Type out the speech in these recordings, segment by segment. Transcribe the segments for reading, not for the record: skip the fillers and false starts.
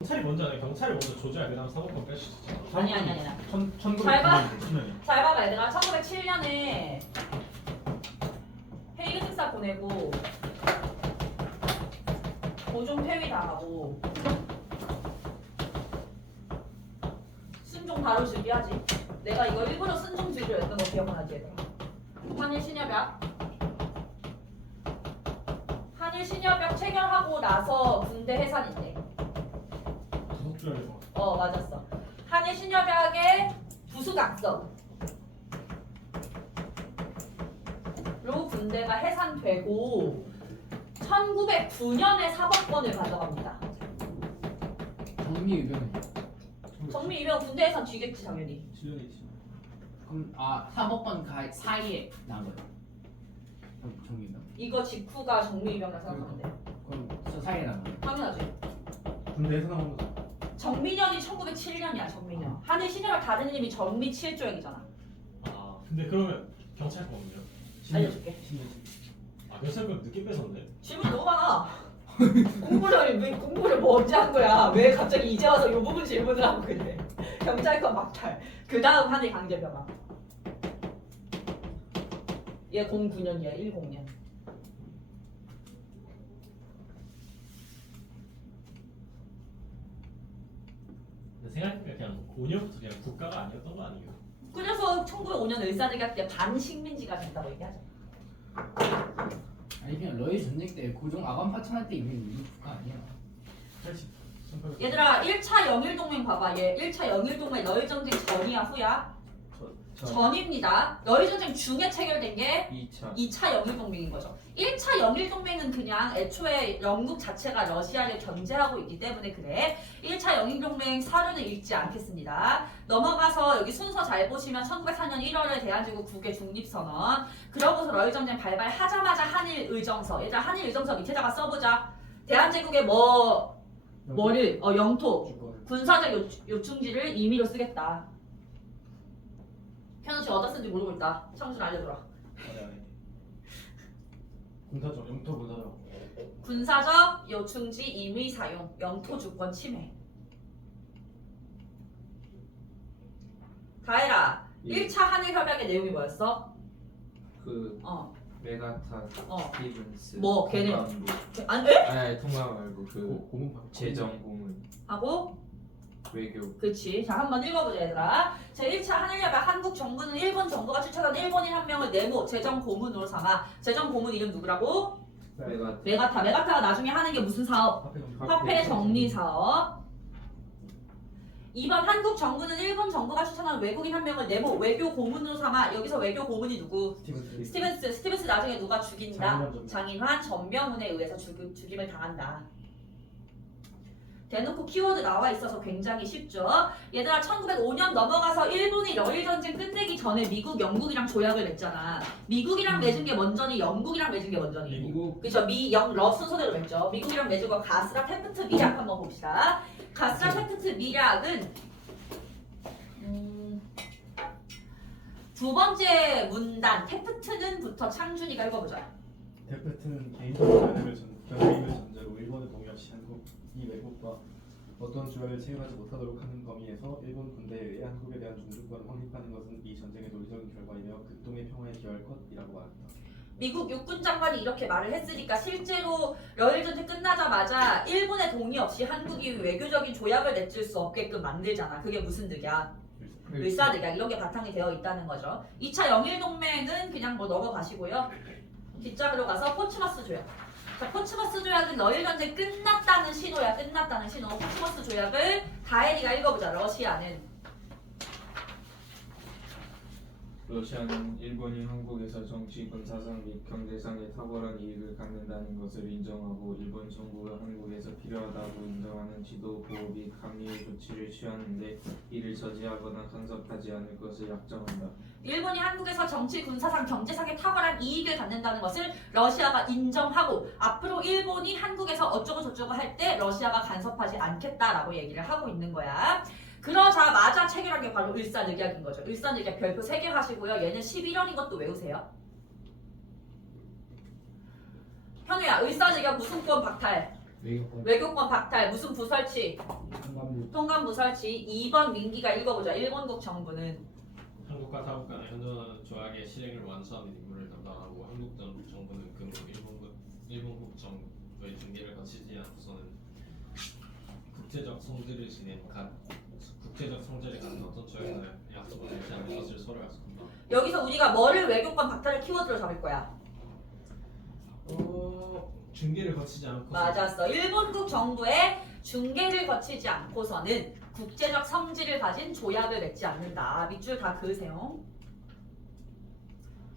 경찰이 먼저 아니야. 경찰이 먼저 조져야 돼. 다음 사법권 뺄 수 있잖아. 아니. 잘 봐. 잘 봐봐 얘들아. 1907년에 헤이그 특사 보내고 고종 폐위 당하고 순종 바로 준비하지. 내가 이거 일부러 순종 준비를 했던 거 기억나지 얘들아. 한일 신협약 체결하고 나서 군대 해산인데. 도둑질에서. 맞았어. 한일 신협약의 부수각성 로 군대가 해산되고 1909년에 사법권을 가져갑니다. 정리의견은 정미이면 군대 해산 뒤겠지 당연히. 7년이지. 그럼 사법권 사이에 난 거예요. 정리의견. 이거 직후가 정미이병이라 생각하면 돼. 그럼 저 사이에 난 거예요. 당연하지. 군대에서 나온 거죠. 정민년이 1907년이야 정민년. 한일 신협약 다른 이름이 정미 7조약이잖아. 아 근데 그러면 경찰권은요? 알려줄게. 아 경찰권 늦게 뺏었네. 질문이 너무 많아. 공부를 뭐 언제 한 거야? 왜 갑자기 이제 와서 이 부분 질문을 하고 그래? 경찰권 막탈. 그 다음 한일 강제병합. 얘 09년이야 10년. 생각해보면 그냥 5년부터 그냥 국가가 아니었던 거 아니에요? 그래서 1905년 을사늑약 때 반식민지가 됐다고 얘기하죠. 아니 그냥 러일 전쟁 때 고종 아간 파천할 때 이미 우리 국가 아니야. 80. 얘들아 1차 영일동맹 봐봐. 얘 1차 영일동맹 러일전쟁 전이야 후야? 전입니다. 러일전쟁 중에 체결된 게 2차 영일동맹인 거죠. 1차 영일동맹은 그냥 애초에 영국 자체가 러시아를 견제하고 있기 때문에 그래. 1차 영일동맹 사료는 읽지 않겠습니다. 넘어가서 여기 순서 잘 보시면 1904년 1월에 대한제국 국외 중립선언. 그러고서 러일전쟁 발발하자마자 한일의정서. 얘들아 한일의정서 밑에다가 써보자. 대한제국의 뭐를 영토 군사적 요충지를 임의로 쓰겠다. 현우 씨 어디다 쓴지 모르고 있다. 청준 알려줘라. 군사적 영토 군사적. 군사적 요충지 임의 사용, 영토 주권 침해. 다혜라, 1차 한일 협약의 내용이 뭐였어? 메가타, 스티븐스, 뭐, 걔네. 통감부. 아니, 에? 아니 통감 말고 고문 받고. 재정 고문, 하고 외교. 그치. 자, 한번 읽어보자, 얘들아. 제1차 한일협약 한국 정부는 일본 정부가 추천한 일본인 한 명을 내무 재정 고문으로 삼아. 재정 고문 이름 누구라고? 메가타. 메가타가 나중에 하는 게 무슨 사업? 화폐 정리 사업. 2번 한국 정부는 일본 정부가 추천한 외국인 한 명을 내무 외교 고문으로 삼아. 여기서 외교 고문이 누구? 스티븐스 나중에 누가 죽인다? 장인환 전명훈에 의해서 죽임을 당한다. 대놓고 키워드 나와 있어서 굉장히 쉽죠. 얘들아 1905년 넘어가서 일본이 러일전쟁 끝내기 전에 미국, 영국이랑 조약을 맺잖아. 미국이랑 맺은 게 먼저니 영국이랑 맺은 게 먼저니? 미국. 그쵸. 미, 영, 러 순서대로 맺죠. 미국이랑 맺은 거 가스라 테프트 미략 한번 봅시다. 가스라 테프트 미략은 두 번째 문단 테프트는부터 창준이가 읽어보자. 테프트는 개인적인 견해임을 전제로 일본의 동의 없이 한국이 외국과 어떤 조약을 체결하지 못하도록 하는 범위에서 일본 군대에 의해 한국에 대한 종주권을 확립하는 것은 이 전쟁의 논리적인 결과이며 극동의 평화에 기여할 것이라고 말합니다. 미국 육군 장관이 이렇게 말을 했으니까 실제로 러일전쟁 끝나자마자 일본의 동의 없이 한국이 외교적인 조약을 맺을 수 없게끔 만들잖아. 그게 무슨 득이야? 을사늑약 이런 게 바탕이 되어 있다는 거죠. 2차 영일동맹은 그냥 뭐 넘어가시고요. 뒷장으로 가서 포츠머스 조약. 자, 포츠머스 조약은 러일전쟁 끝났다는 신호야. 끝났다는 신호. 포츠머스 조약을 다혜리가 읽어보자. 러시아는 일본이 한국에서 정치, 군사상 및 경제상의 탁월한 이익을 갖는다는 것을 인정하고 일본 정부가 한국에서 필요하다고 인정하는 지도 보호 및 감리의 조치를 취하는데 이를 저지하거나 간섭하지 않을 것을 약정한다. 일본이 한국에서 정치, 군사상, 경제상의 탁월한 이익을 갖는다는 것을 러시아가 인정하고 앞으로 일본이 한국에서 어쩌고 저쩌고 할 때 러시아가 간섭하지 않겠다라고 얘기를 하고 있는 거야. 그러자마자 체결한 게 바로 을사늑약인 거죠. 을사늑약 별표 3개 하시고요. 얘는 11원인 것도 외우세요. 현우야, 을사늑약 무슨 권 박탈? 외교권 외교권 박탈 무슨 부설치? 통감부 통감부 설치. 2번 민기가 읽어보자. 일본국 정부는 한국과 타국 간의 현존하는 조약의 실행을 완수하는 임무를 담당하고 한국 정부는 그 일본국 정부의 중개를 거치지 않고서는 국제적 성질을 갖는 어떤 조약이나 약속을 하지 않는 것을 서로 약속한다. 여기서 우리가 뭐를 외교권 박탈을 키워드로 잡을 거야? 중개를 거치지 않고 맞았어. 일본국 정부의 중개를 거치지 않고서는 국제적 성질을 가진 조약을 맺지 않는다. 밑줄 다 그으세요.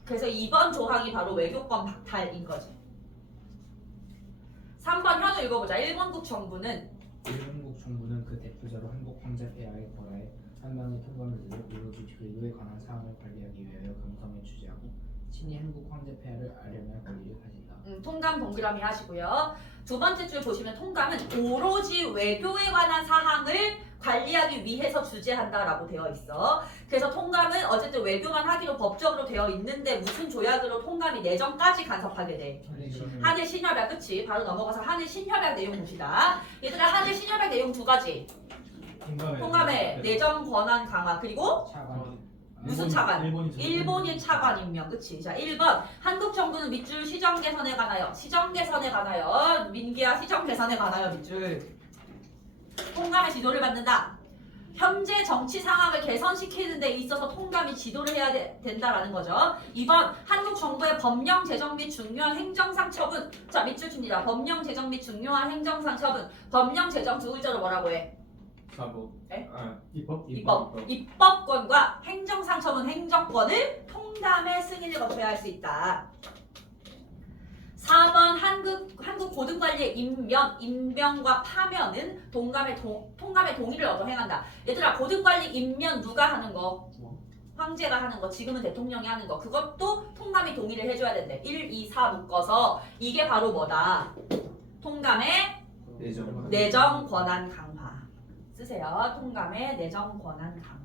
그래서 2번 조항이 바로 외교권 박탈인 거지. 3번 현우 읽어보자. 일본국 정부는 일본국 정부는 그 대표자로 한국 황제 폐하에 거라해 한반도 통감을 이루어질 궤도에 관한 사항을 관리하기 위하여 강성에 취재하고 친히 한국 황제 폐하를 알려낼 권리를 가진다. 통감 동그라미 하시고요. 두 번째 줄 보시면 통감은 오로지 외교에 관한 사항을 관리하기 위해서 주재한다라고 되어 있어. 그래서 통감은 어쨌든 외교만 하기로 법적으로 되어 있는데 무슨 조약으로 통감이 내정까지 간섭하게 돼. 한일 신협약 그치? 바로 넘어가서 한일 신협약 내용 봅시다. 얘들아 한일 신협약 내용 두 가지. 통감의 내정 권한 강화 그리고 차관 무슨 차관? 일본인 일본인 차관 임명 그치? 자 1번 한국 정부는 밑줄 시정 개선에 관하여 시정 개선에 관하여 민기야 시정 개선에 관하여 밑줄 통감의 지도를 받는다. 현재 정치 상황을 개선시키는 데 있어서 통감이 지도를 해야 된다라는 거죠. 2번 한국 정부의 법령 제정 및 중요한 행정상 처분. 자 밑줄 칩니다. 법령 제정 및 중요한 행정상 처분. 법령 제정 두 글자로 뭐라고 해? 사법. 네? 입법 입법권과 행정상 처분 행정권을 통감의 승인을 거쳐야 할 수 있다. 4번 한국 고등관리의 임명과 파면은 통감의 동의를 얻어 행한다. 얘들아 고등관리 임명 누가 하는 거? 황제가 하는 거, 지금은 대통령이 하는 거. 그것도 통감이 동의를 해줘야 된대. 1, 2, 4 묶어서 이게 바로 뭐다? 통감의 내정 권한 강화. 쓰세요. 통감의 내정 권한 강화.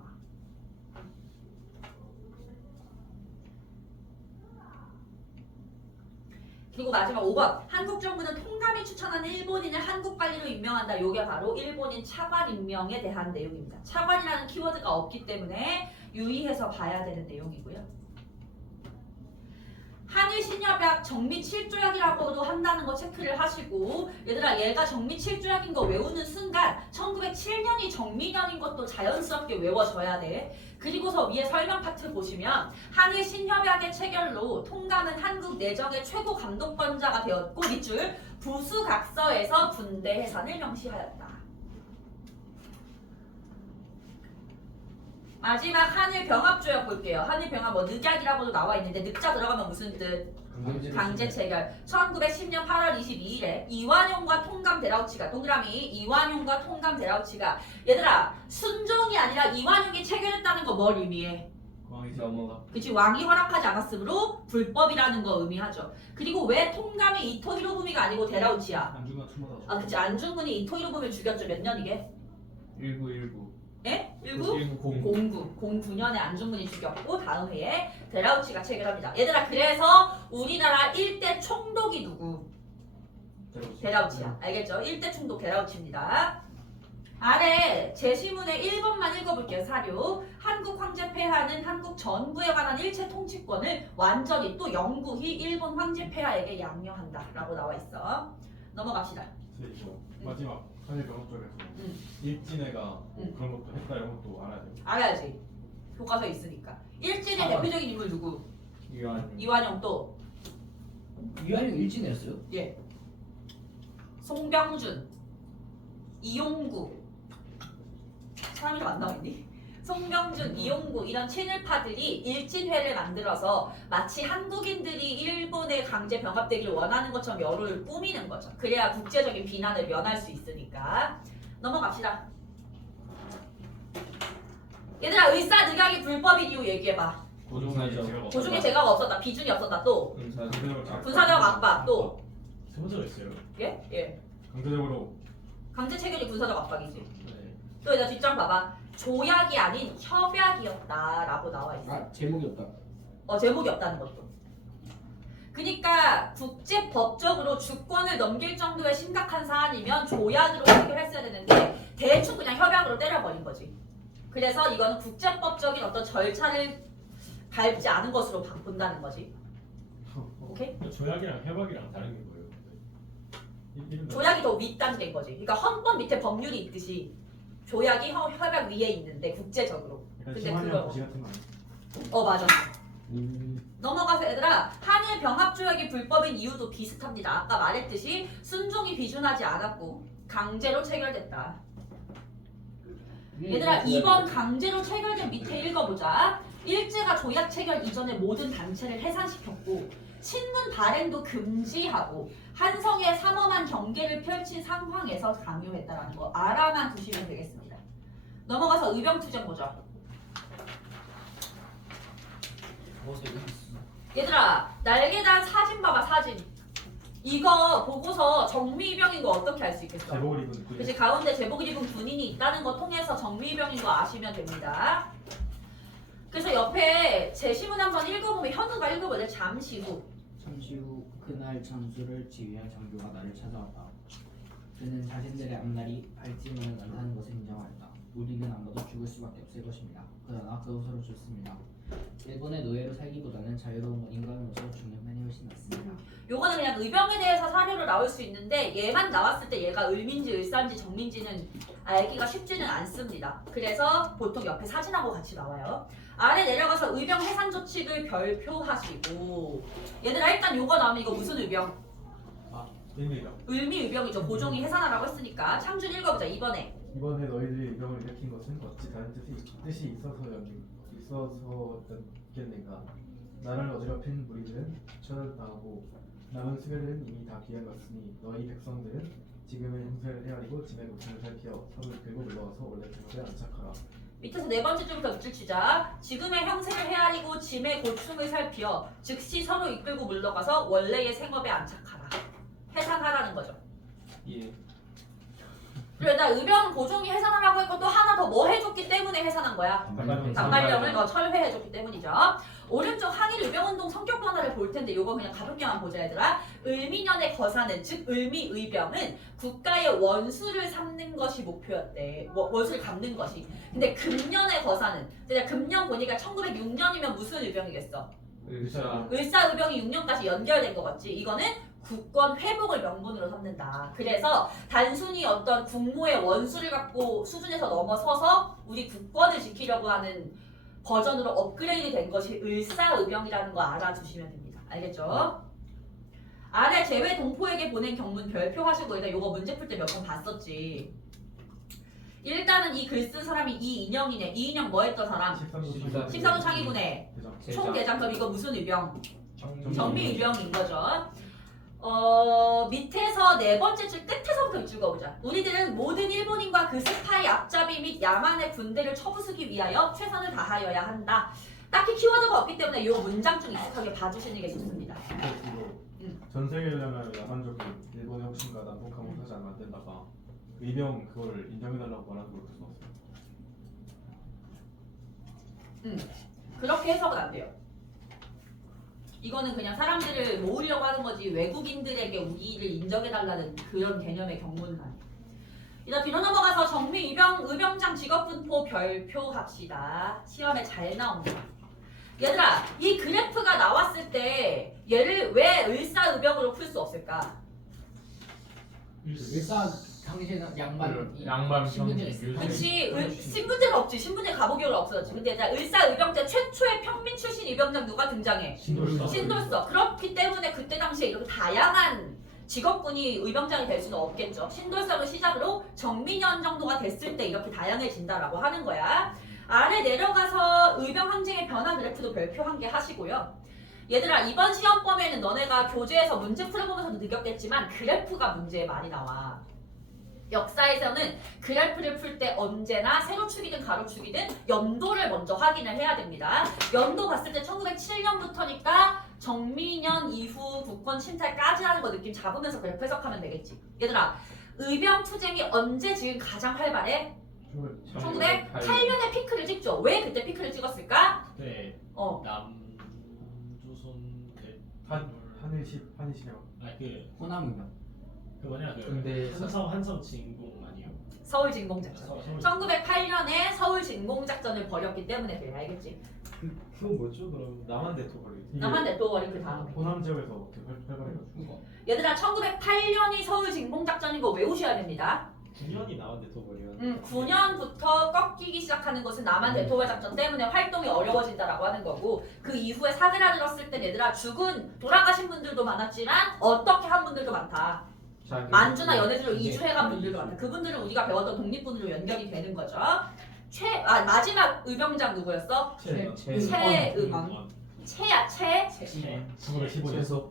그리고 마지막 5번 한국 정부는 통감이 추천하는 일본인을 한국 관리로 임명한다. 요게 바로 일본인 차관 임명에 대한 내용입니다. 차관이라는 키워드가 없기 때문에 유의해서 봐야 되는 내용이고요. 한일 신협약 정미 7조약이라고도 한다는 거 체크를 하시고 얘들아 얘가 정미 7조약인 거 외우는 순간 1907년이 정미년인 것도 자연스럽게 외워져야 돼. 그리고서 위에 설명 파트 보시면 한일 신협약의 체결로 통감은 한국 내정의 최고 감독권자가 되었고 밑줄 부수각서에서 군대 해산을 명시하였다. 마지막 한일 병합조약 볼게요. 한일 병합 뭐 늑약이라고도 나와 있는데 늑자 들어가면 무슨 뜻? 강제 체결. 1910년 8월 22일에 이완용과 통감 데라우치가 동그라미 이완용과 통감 데라우치가 얘들아 순종이 아니라 이완용이 체결했다는 거 뭘 의미해? 왕이 넘어가. 그치 왕이 허락하지 않았으므로 불법이라는 거 의미하죠. 그리고 왜 통감이 이토 히로부미가 아니고 데라우치야? 안중간 추모다. 아 그치 안중근이 이토 히로부미를 죽였죠. 몇 년이게? 1919. 예? 1909. 09년에 안중근이 죽였고 다음 해에 데라우치가 체결합니다. 얘들아 그래서 우리나라 1대 총독이 누구? 데라우치야. 알겠죠? 1대 총독 데라우치입니다. 아래 제시문의 1번만 읽어볼게요. 사료. 한국 황제 폐하는 한국 전부에 관한 일체 통치권을 완전히 또 영구히 일본 황제 폐하에게 양려한다 라고 나와 있어. 넘어갑시다. 마지막 한일 병합조약에서 일진회가 뭐 그런 것도 했다 이런 것도 알아야 돼요. 알아야지. 교과서에 있으니까. 일진의 대표적인 인물 누구? 이완용 또 유한용 일진이었어요? 예. 송병준, 이용구 사람이 안 나와있니? 송병준, 이용구 이런 친일파들이 일진회를 만들어서 마치 한국인들이 일본에 강제 병합되기를 원하는 것처럼 여론을 꾸미는 거죠. 그래야 국제적인 비난을 면할 수 있으니까. 넘어갑시다. 얘들아 의사늑약이 불법인 이유 얘기해봐. 고종의 제가가 없었다. 비준이 없었다. 또 군사적 압박. 또 세 번째가 있어요. 예? 예. 강제적으로 강제 체결이 군사적 압박이지. 네. 또 여기다 뒷장 봐봐. 조약이 아닌 협약이었다라고 나와 있어. 아 제목이 없다. 제목이 없다는 것도. 그러니까 국제법적으로 주권을 넘길 정도의 심각한 사안이면 조약으로 해결했어야 되는데 대충 그냥 협약으로 때려버린 거지. 그래서 이거는 국제법적인 어떤 절차를 밟지 않은 것으로 본다는 거지. 오케이? 조약이랑 협약이랑 다른 게 뭐예요? 이름은 조약이 더 윗단계인 거지. 그러니까 헌법 밑에 법률이 있듯이 조약이 협약 위에 있는데 국제적으로. 약간 근데 심한이랑 그거 도시 같은 거 아니야? 맞아. 넘어가서 얘들아, 한일 병합조약이 불법인 이유도 비슷합니다. 아까 말했듯이 순종이 비준하지 않았고 강제로 체결됐다. 얘들아, 이번 강제로 체결된 밑에 읽어보자. 일제가 조약 체결 이전에 모든 단체를 해산시켰고 친문 발행도 금지하고 한성에 삼엄한 경계를 펼친 상황에서 강요했다라는 거 알아만 두시면 되겠습니다. 넘어가서 의병투쟁 보자. 얘들아, 날개단 사진 봐봐, 사진. 이거 보고서 정미병인 거 어떻게 알 수 있겠어? 제복을 입은 군인. 그치, 가운데 제복을 입은 군인이 있다는 거 통해서 정미병인 거 아시면 됩니다. 그래서 옆에 제시문 한번 읽어보면 현우가 읽어볼래? 잠시 후. 그날 전술을 지휘한 장교가 나를 찾아왔다. 그는 자신들의 앞날이 밝지만은 않다는 것을 인정하였다. 우리는 아마도 죽을 수밖에 없을 것입니다. 그러나 그것으로 좋습니다. 일본의 노예로 살기보다는 자유로운 건 인간으로서 죽는 편이 훨씬 낫습니다. 요거는 그냥 의병에 대해서 사료로 나올 수 있는데 얘만 나왔을 때 얘가 을민지, 을사인지, 정민지는 알기가 쉽지는 않습니다. 그래서 보통 옆에 사진하고 같이 나와요. 아래 내려가서 의병 해산 조치를 별표하시고 얘들아 일단 요거 나오면 이거 무슨 의병? 의미가. 을미 의병이죠. 고종이 해산하라고 했으니까 창준 읽어보자. 이번에 이번에 너희들이 유병을 일으킨 것은 어찌 다른 뜻이 있어서였겠는가. 나를 어지럽힌 무리들은 처단당하고 남은 수배들은 이미 다 귀양갔으니 너희 백성들은 지금의 형세를 헤아리고 짐의 고충을 살피어 서로 이끌고 물러와서 원래 그것에 안착하라. 밑에서 네 번째 줄부터 밑줄 치자. 지금의 형세를 헤아리고 짐의 고충을 살피어 즉시 서로 이끌고 물러가서 원래의 생업에 안착하라. 해산하라는 거죠. 예. 그래 나 의병 고종이 해산하라고 했고 또 하나 더 뭐 해줬기 때문에 해산한 거야. 단발령을 철회해줬기 때문이죠. 오른쪽 항일 의병운동 성격 변화를 볼 텐데 요거 그냥 가볍게만 보자 얘들아. 을미년의 거사는 즉 을미의병은 국가의 원수를 삼는 것이 목표였대. 원수를 갚는 것이. 근데 금년의 거사는 내가 금년 보니까 1906년이면 무슨 의병이겠어? 을사의병이 6년까지 연결된 거 같지? 이거는 국권 회복을 명분으로 삼는다. 그래서 단순히 어떤 국모의 원수를 갖고 수준에서 넘어서서 우리 국권을 지키려고 하는 버전으로 업그레이드 된 것이 을사의병이라는 거 알아두시면 됩니다. 알겠죠? 아래 제외 동포에게 보낸 경문 별표하시고 일단 요거 문제 풀 때 몇 번 봤었지. 일단은 이 글 쓴 사람이 이인영이네. 이인영 뭐 했던 사람? 14도 창의군의 총대장급. 이거 무슨 의병? 정미의병인 거죠. 밑에서 네 번째 줄 끝에서부터 읽어보자. 우리들은 모든 일본인과 그 스파이 앞잡이 및 야만의 군대를 쳐부수기 위하여 최선을 다하여야 한다. 딱히 키워드가 없기 때문에 이 문장 좀 익숙하게 봐주시는 게 좋습니다. 전 세계를 향하여 야만적인 일본의 혁신과 난폭함을 못하지 않으면 안 된다가 의병 그걸 인정해달라고 말하는 걸 볼수 없어요. 그렇게 해석은 안 돼요. 이거는 그냥 사람들을 모으려고 하는 거지 외국인들에게 우리를 인정해달라는 그런 개념의 경문은 아니에요. 이제 뒤로 넘어가서 정미 의병장 직업분포 별표합시다. 시험에 잘 나옵니다. 얘들아 이 그래프가 나왔을 때 얘를 왜 을사의병으로 풀 수 없을까? 일사 당시에는 양반 신분제 있어요. 그치 신분제는 없지. 신분제 가보기로 없어졌지. 근데 얘들아 을사의병 때 최초의 평민 출신 의병장 누가 등장해? 신돌서. 그렇기 때문에 그때 당시에 이렇게 다양한 직업군이 의병장이 될 수는 없겠죠. 신돌서를 시작으로 정민년 정도가 됐을 때 이렇게 다양해진다라고 하는 거야. 아래 내려가서 의병 항쟁의 변화 그래프도 별표한 게 하시고요. 얘들아 이번 시험 범위에는 너네가 교재에서 문제 풀어보면서도 느꼈겠지만 그래프가 문제에 많이 나와. 역사에서는 그래프를 풀 때 언제나 세로축이든 가로축이든 연도를 먼저 확인을 해야 됩니다. 연도 봤을 때 1907년부터니까 정민년 이후 국권 침탈까지라는 거 느낌 잡으면서 그래프 해석하면 되겠지. 얘들아 의병 투쟁이 언제 지금 가장 활발해? 1908년에 피크를 찍죠. 왜 그때 피크를 찍었을까? 네. 어. 남조선 한일시력. 아그 호남 의병. 그 뭐냐 그 근데 한성 진공 아니에요? 서울 진공작전. 서울 1908년에 서울 진공작전을 벌였기 때문에 그래 알겠지? 그건 뭐죠? 그럼 남한 대토벌이. 남한 대토벌이 그 다음에. 호남 지역에서 어떻게 활발해가지고. 얘들아 1908년이 서울 진공작전인 거 외우셔야 됩니다. 9년이 남한 대토벌이요. 9년부터 꺾이기 시작하는 것은 남한 대토벌 작전 때문에 활동이 어려워진다라고 하는 거고 그 이후에 사그라들었을 때 얘들아 죽은 돌아가신 분들도 많았지만 어떻게 한 분들도 많다. 만주나 연해주로 이주해간 분들도 많다. 그분들은 우리가 배웠던 독립군으로 연결이 되는 거죠. 마지막 의병장 누구였어? 최응원. 채야 채. 1915년.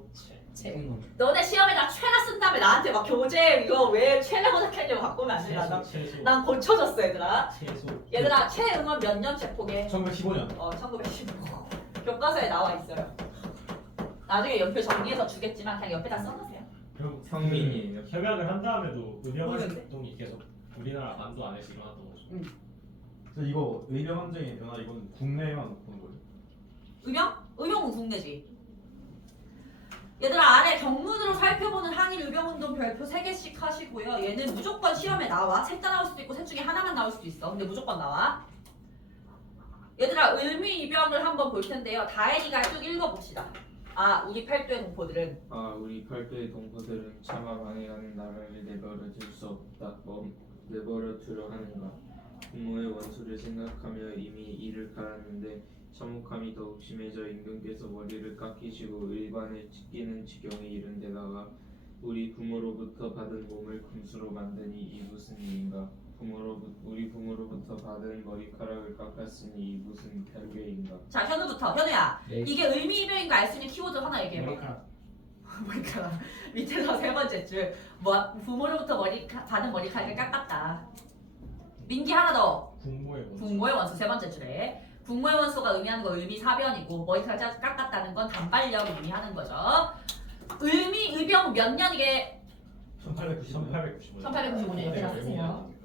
최응원. 너네 시험에다 최나 쓴 다음에 나한테 막 교재 이거 왜 최라고 적혔냐고 바꾸면 안 돼. 난 고쳐줬어 얘들아. 얘들아 최응원 몇 년 체포게? 1915년. 1915. 교과서에 나와 있어요. 나중에 연표 정리해서 주겠지만 그냥 옆에다 써놓으세요. 그럼 성민이에요. 협약을 한 다음에도 의병 모르겠네. 활동이 계속 우리나라 만도 안에서 일어났던 거죠. 그래서 이거 의병 함정의 변화 이거는 국내에만 보는 거예요. 의병? 의병은 국내지. 얘들아 아래 경문으로 살펴보는 항일 의병운동 별표 3개씩 하시고요. 얘는 무조건 시험에 나와. 셋 다 나올 수도 있고 셋 중에 하나만 나올 수도 있어. 근데 무조건 나와. 얘들아 을미이병을 한번 볼 텐데요. 다혜리가 쭉 읽어봅시다. 우리 팔도의 동포들은 우리 팔도의 동포들은 차마 방해하는 나라를 내버려 둘 수 없다. 내버려 두려 하는가. 부모의 원수를 생각하며 이미 이를 갈았는데 참혹함이 더욱 심해져 임금께서 머리를 깎이시고 일관을 찢기는 지경에 이른 데다가 우리 부모로부터 받은 몸을 금수로 만드니 이 무슨 일인가. 우리 부모로부터 받은 머리카락을 깎았으니 이 무슨 별괴인가. 자 현우부터. 현우야 네. 이게 의미이병인가 알 수 있는 키워드 하나 얘기해봐. 머리카락. 머리카락 밑에서 세 번째 줄 부모로부터 받은 머리카락을 깎았다. 민기 하나 더. 국모의 원수. 국모의 원수 세 번째 줄에 국모의 원수가 의미하는 건 의미사변이고 머리카락 깎았다는 건 단발력을 의미하는 거죠. 의병 몇 년이게? 1895년. 1895년 옆에다 쓰세요.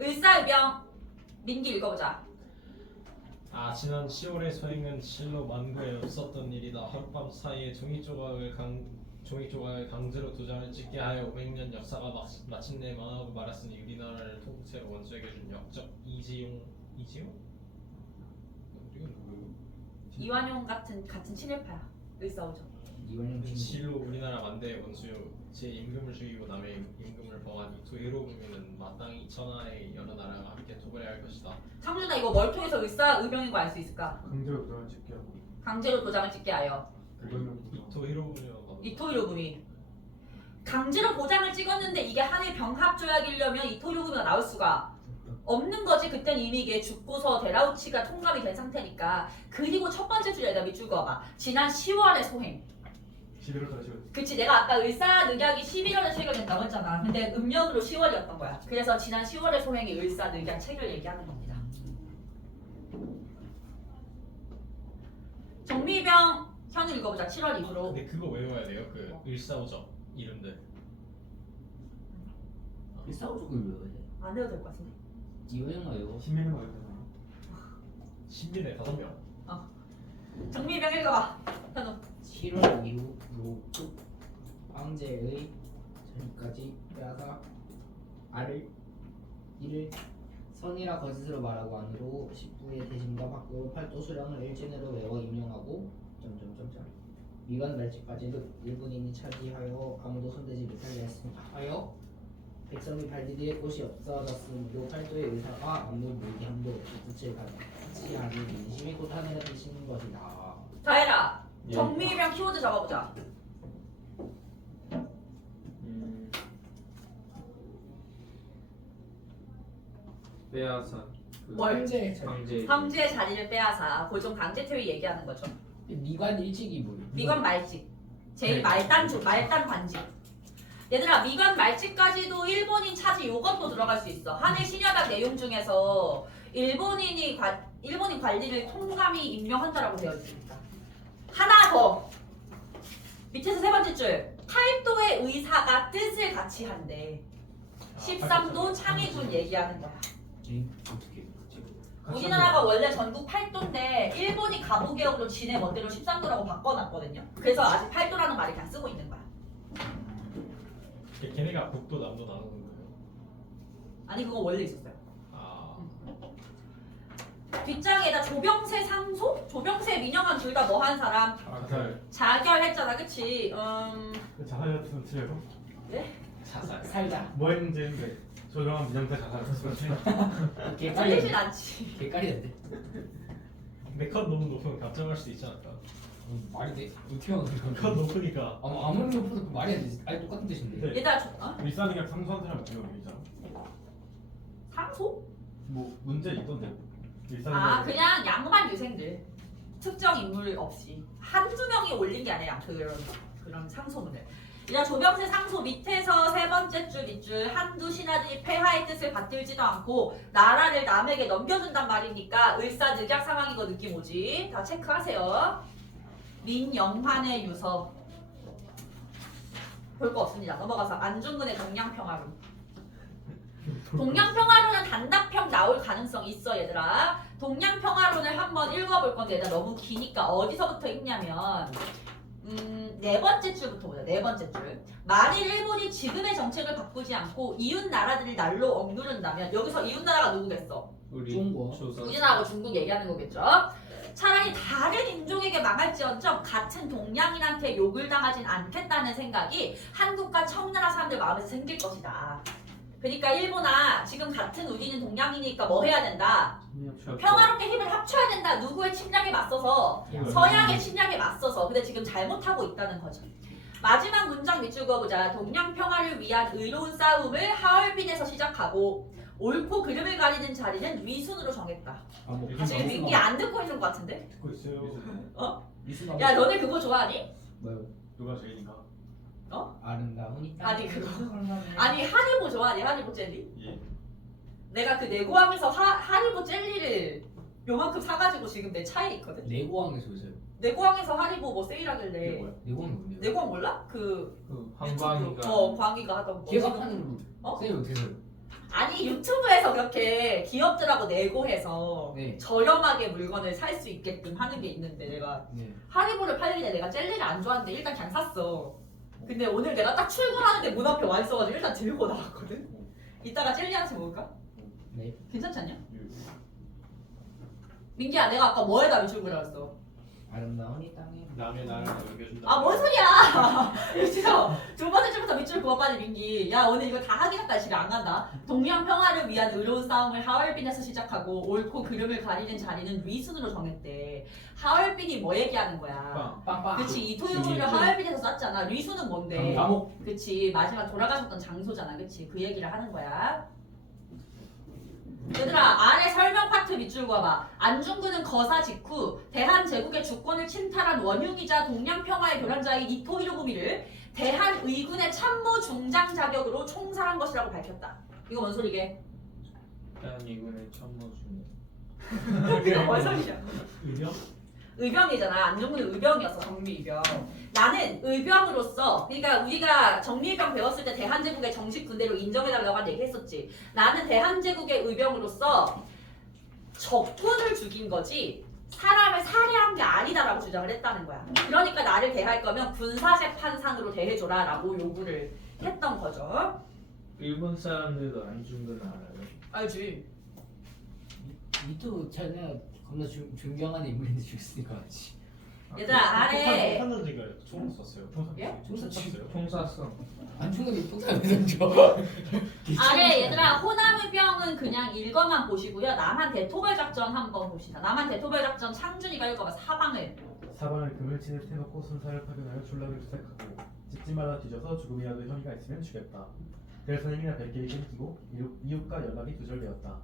을사의병 민기 읽어보자. 지난 10월의 소행은 실로 만구에 없었던 일이다. 하룻밤 사이에 종이 조각을 강제로 도장을 찍게 하여 500년 역사가 마침내 망하고 말았으니 우리나라를 통째로 원수에게 준 역적 이지용? 이건 누구예요? 이완용 같은 친일파야. 을사오죠. 이완용 친구. 실로 우리나라 만대의 원수요 제 임금을 죽이고 남의 임금을 범한 이토 1호금이는 마땅히 천하의 여러 나라가 함께 토벌해야 할 것이다. 창준아 이거 뭘 통해서 을사의병인 거 알 수 있을까? 강제로 도장을 찍게 하고. 강제로 도장을 찍게 하여 이토 1호금이라고 이토이로금이 강제로 도장을 찍었는데 이게 한일 병합조약이려면 이토이로금이가 나올 수가 없는 거지. 그땐 이미 이게 죽고서 데라우치가 통감이 된 상태니까. 그리고 첫 번째 줄에다 밑줄 그어봐. 지난 10월의 소행. 11월 달에 지금. 그치 내가 아까 을사늑약이 11월에 체결된다고 했잖아. 근데 음력으로 10월이었던 거야. 그래서 지난 10월의 소행이 을사늑약 체결 얘기하는 겁니다. 정미병 현우 읽어보자. 7월 이후로. 근데 그거 외워야 돼요. 그 을사오적 이름들. 싸우족을 외워야 돼. 안 해도 될 것 같은데. 이완용 외워. 신민은 말했잖아요. 신민의 5명. 정미병 읽어봐. 현우. 7월 이후로 황제의 전까지 빼앗아 알을 이를 선이라 거짓으로 말하고 안으로 10부의 대신과 바꾸어 팔도 수령을 일진으로 외워 임명하고 미관 말치까지도 일본인이 차지하여 아무도 손대지 못하게 했습니다. 하여 백성이 발디디에 꽃이 없어졌으므로 팔도의 의사가 아무 무기함도 없이 끝을 같이 하니 민심이 곧 하늘에 드시는 것이다. 다 해라. 예. 정미병 키워드 잡아보자. 빼앗아. 뭘? 황제. 황제의 자리를 빼앗아 고종 강제퇴위 얘기하는 거죠. 미관 일찍이 뭐예요? 미관 말직. 제일 네. 말단 관직. 얘들아 미관 말직까지도 일본인 차지 요것도 들어갈 수 있어. 한일 신협약 내용 중에서 일본인 관리를 통감이 임명한다라고 되어 있습니다. 하나 더. 밑에서 세 번째 줄. 8도의 의사가 뜻을 같이 한대. 13도 창의군 얘기하는 거야. 어떻게 우리나라가 원래 전국 8도인데 일본이 가부 개혁으로 지네 멋대로 13도라고 바꿔놨거든요. 그래서 아직 8도라는 말을 그냥 쓰고 있는 거야. 걔네가 북도 남도 나누는 거예요. 아니 그거 원래 있었어요. 아, 뒷장에다 조병세 상소? 조병세 민영환 둘 다 뭐 한 사람? 자살. 자결했잖아, 그치? 자살 같은 틀려서 자살. 살자. 뭐 했는지 했는데 조정한 민영태 자살했어. 틀리진 않지. 개깔이던데. 내컷 너무 높으면 갑자기 할 수도 있지 않을까? 말이 돼? 어떻게 하는 컷 높으니까. 아무리 높아도 그 말이 안 되지. 아니 똑같은 뜻인데. 네. 얘들아, 일산이 그냥 상수한 사람 몇명 있잖아. 상소? 뭐 문제 있던데. 일산이 아, 그냥 양반 유생들. 특정 인물 없이. 한두 명이 올린 게 아니라 그런 상소문을. 이제 조병세 상소 밑에서 세 번째 줄 밑줄 한두 신하들이 폐하의 뜻을 받들지도 않고 나라를 남에게 넘겨준단 말이니까 을사늑약 상황이고 느낌 오지. 다 체크하세요. 민영환의 유서 볼 거 없습니다. 넘어가서 안중근의 동양평화론. 동양평화론은 단답형 나올 가능성이 있어 얘들아. 동양평화론을 한번 읽어볼 건데 얘들아 너무 기니까 어디서부터 읽냐면 네 번째 줄부터 보자. 네 번째 줄. 만일 일본이 지금의 정책을 바꾸지 않고 이웃 나라들을 날로 억누른다면 여기서 이웃 나라가 누구겠어? 우리 중국. 조선 우리나라하고 중국 얘기하는 거겠죠. 차라리 다른 인종에게 망할지언정 같은 동양인한테 욕을 당하진 않겠다는 생각이 한국과 청나라 사람들 마음에서 생길 것이다. 그러니까 일본아 지금 같은 우리는 동양이니까 뭐 해야 된다. 평화롭게 힘을 합쳐야 된다. 누구의 침략에 맞서서 서양의 침략에 맞서서. 근데 지금 잘못하고 있다는 거죠. 마지막 문장 밑줄 그어보자. 동양 평화를 위한 의로운 싸움을 하얼빈에서 시작하고 옳고 그름을 가리는 자리는 위순으로 정했다. 지금 민기 안 듣고 있는 것 같은데? 듣고 있어요. 야 너네 그거 좋아하니? 뭐요? 누가 제일인가? 아름다운 이 땅. 아니 그거 아니 하리보 좋아하니? 하리보 젤리? 예. 내가 그 내고항에서 하리보 젤리를 요만큼 사가지고 지금 내 차에 있거든? 내고항에서 오세요. 내고항에서 하리보 뭐 이게 세일하길래 뭐야? 내고항이 뭔데요? 내고항 몰라? 그 한광이가 유튜브 광희가 하던 거 개박하는 어? 쌤이 어떻게 해요? 아니 유튜브에서 그렇게 기업들하고 내고해서 네. 저렴하게 물건을 살 수 있게끔 하는 게 있는데 내가 네. 하리보를 팔기 전에 내가 젤리를 안 좋아하는데 일단 그냥 샀어. 근데 오늘 내가 딱 출근하는데 문 앞에 와 있어가지고 일단 들고 나왔거든. 이따가 젤리 하나씩 먹을까? 네. 괜찮지 않냐? 예. 민기야 내가 아까 뭐에다 미줄 그렸어? 아름다운 이 땅에. 남의 나라를 넘겨준다. 아 뭔 소리야! 진짜 두 번째 줄부터 밑줄 그어 빨리 민기. 야 오늘 이거 다 하긴 했다. 집에 안 간다. 동양 평화를 위한 의로운 싸움을 하얼빈에서 시작하고 옳고 그름을 가리는 자리는 위순으로 정했대. 하얼빈이 뭐 얘기하는 거야? 빵빵. 그치 이 토요일을 하얼빈에서 쐈잖아. 리수는 뭔데? 감옥. 그치 마지막 돌아가셨던 장소잖아. 그치 그 얘기를 하는 거야. 얘들아 아래 설명 파트 밑줄 그어봐. 안중근은 거사 직후 대한제국의 주권을 침탈한 원흉이자 동양평화의 교란자인 이토 히로부미를 대한의군의 참모 중장 자격으로 총살한 것이라고 밝혔다. 이거 뭔 소리게? 대한민국의 참모중 이거 뭔 소리야? 의병? 의병이잖아. 안중근은 의병이었어. 정미의병. 나는 의병으로서 그러니까 우리가 정미의병 배웠을 때 대한제국의 정식 군대로 인정해달라고 한 얘기했었지. 나는 대한제국의 의병으로서 적군을 죽인 거지 사람을 살해한 게 아니다라고 주장을 했다는 거야. 그러니까 나를 대할 거면 군사재판상으로 대해줘라 라고 요구를 했던 거죠. 일본 사람들도 안중근 알아요? 알지. 이도 제가 겁나 존경하는 인물인데 죽였으니까 그렇지. 얘들아 아래 폭탄 던지가 총 쐈어요. 예? 총 쐈어요. 총사성 안중근이 폭탄을 던져. 아래 얘들아 호남의병은 그냥 읽어만 보시고요. 남한 대토벌 작전 한번 봅시다. 남한 대토벌 작전 창준이가 읽어봐. 사방을. 사방을 금을 친을 태놓고 순사를 파견하여 졸라를 수색하고 집집마다 뒤져서 죽음이라도 혐의가 있으면 죽였다. 그래서 힘이나 벨길이 끊기고 이웃과 연락이 두절되었다.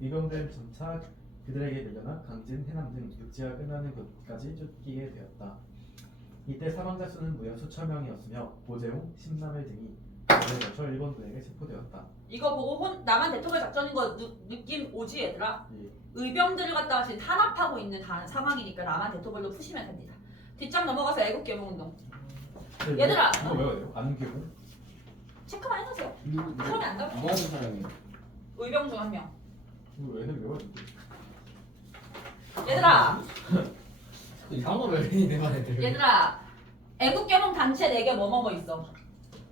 위병들은 점차 그들에게 밀려나 강진, 해남 등 육지가 끝나는 곳까지 쫓기게 되었다. 이때 사망자 수는 무려 수천 명이었으며 고재홍, 신남일 등이 오래 걸쳐 일본군에게 체포되었다. 이거 보고 남한 대토벌 작전인 거 느낌 오지 얘들아? 예. 의병들을 갖다가 지금 탄압하고 있는 상황이니까 남한 대토벌로 푸시면 됩니다. 뒷장 넘어가서 애국개몽운동. 얘들아! 이거 외워야 돼요? 안개고? 체크만 해놓으세요. 누구 손이 안 닿아. 뭐 하는 사람이에요? 의병 중 한 명. 이거 얘는 외워야 돼. 얘들아 영어를 내 말에 들어. 얘들아 애국개몽 단체 4개 뭐뭐뭐 있어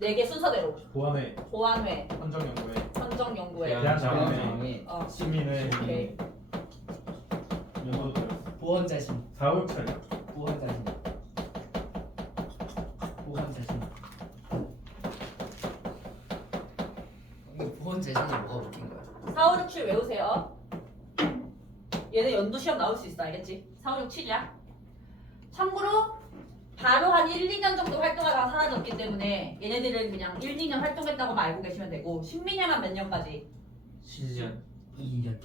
4개 순서대로 보안회, 보안회 헌정연구회, 선정연구회 대한자원회, 어 시민회, 오케이 연구들, 보험자신. 사업처리, 보험자신. 보험자신. 이거 보험자신이 뭐가 웃긴 거야? 4, 5, 6, 7 외우세요 얘네 연도 시험 나올 수 있어 알겠지? 4, 5, 6, 7이야 참고로 바로 한 1, 2년 정도 활동하다가 사라졌기 때문에 얘네들은 그냥 1, 2년 활동했다고만 알고 계시면 되고 신민회만 몇 년까지? 10년 2년.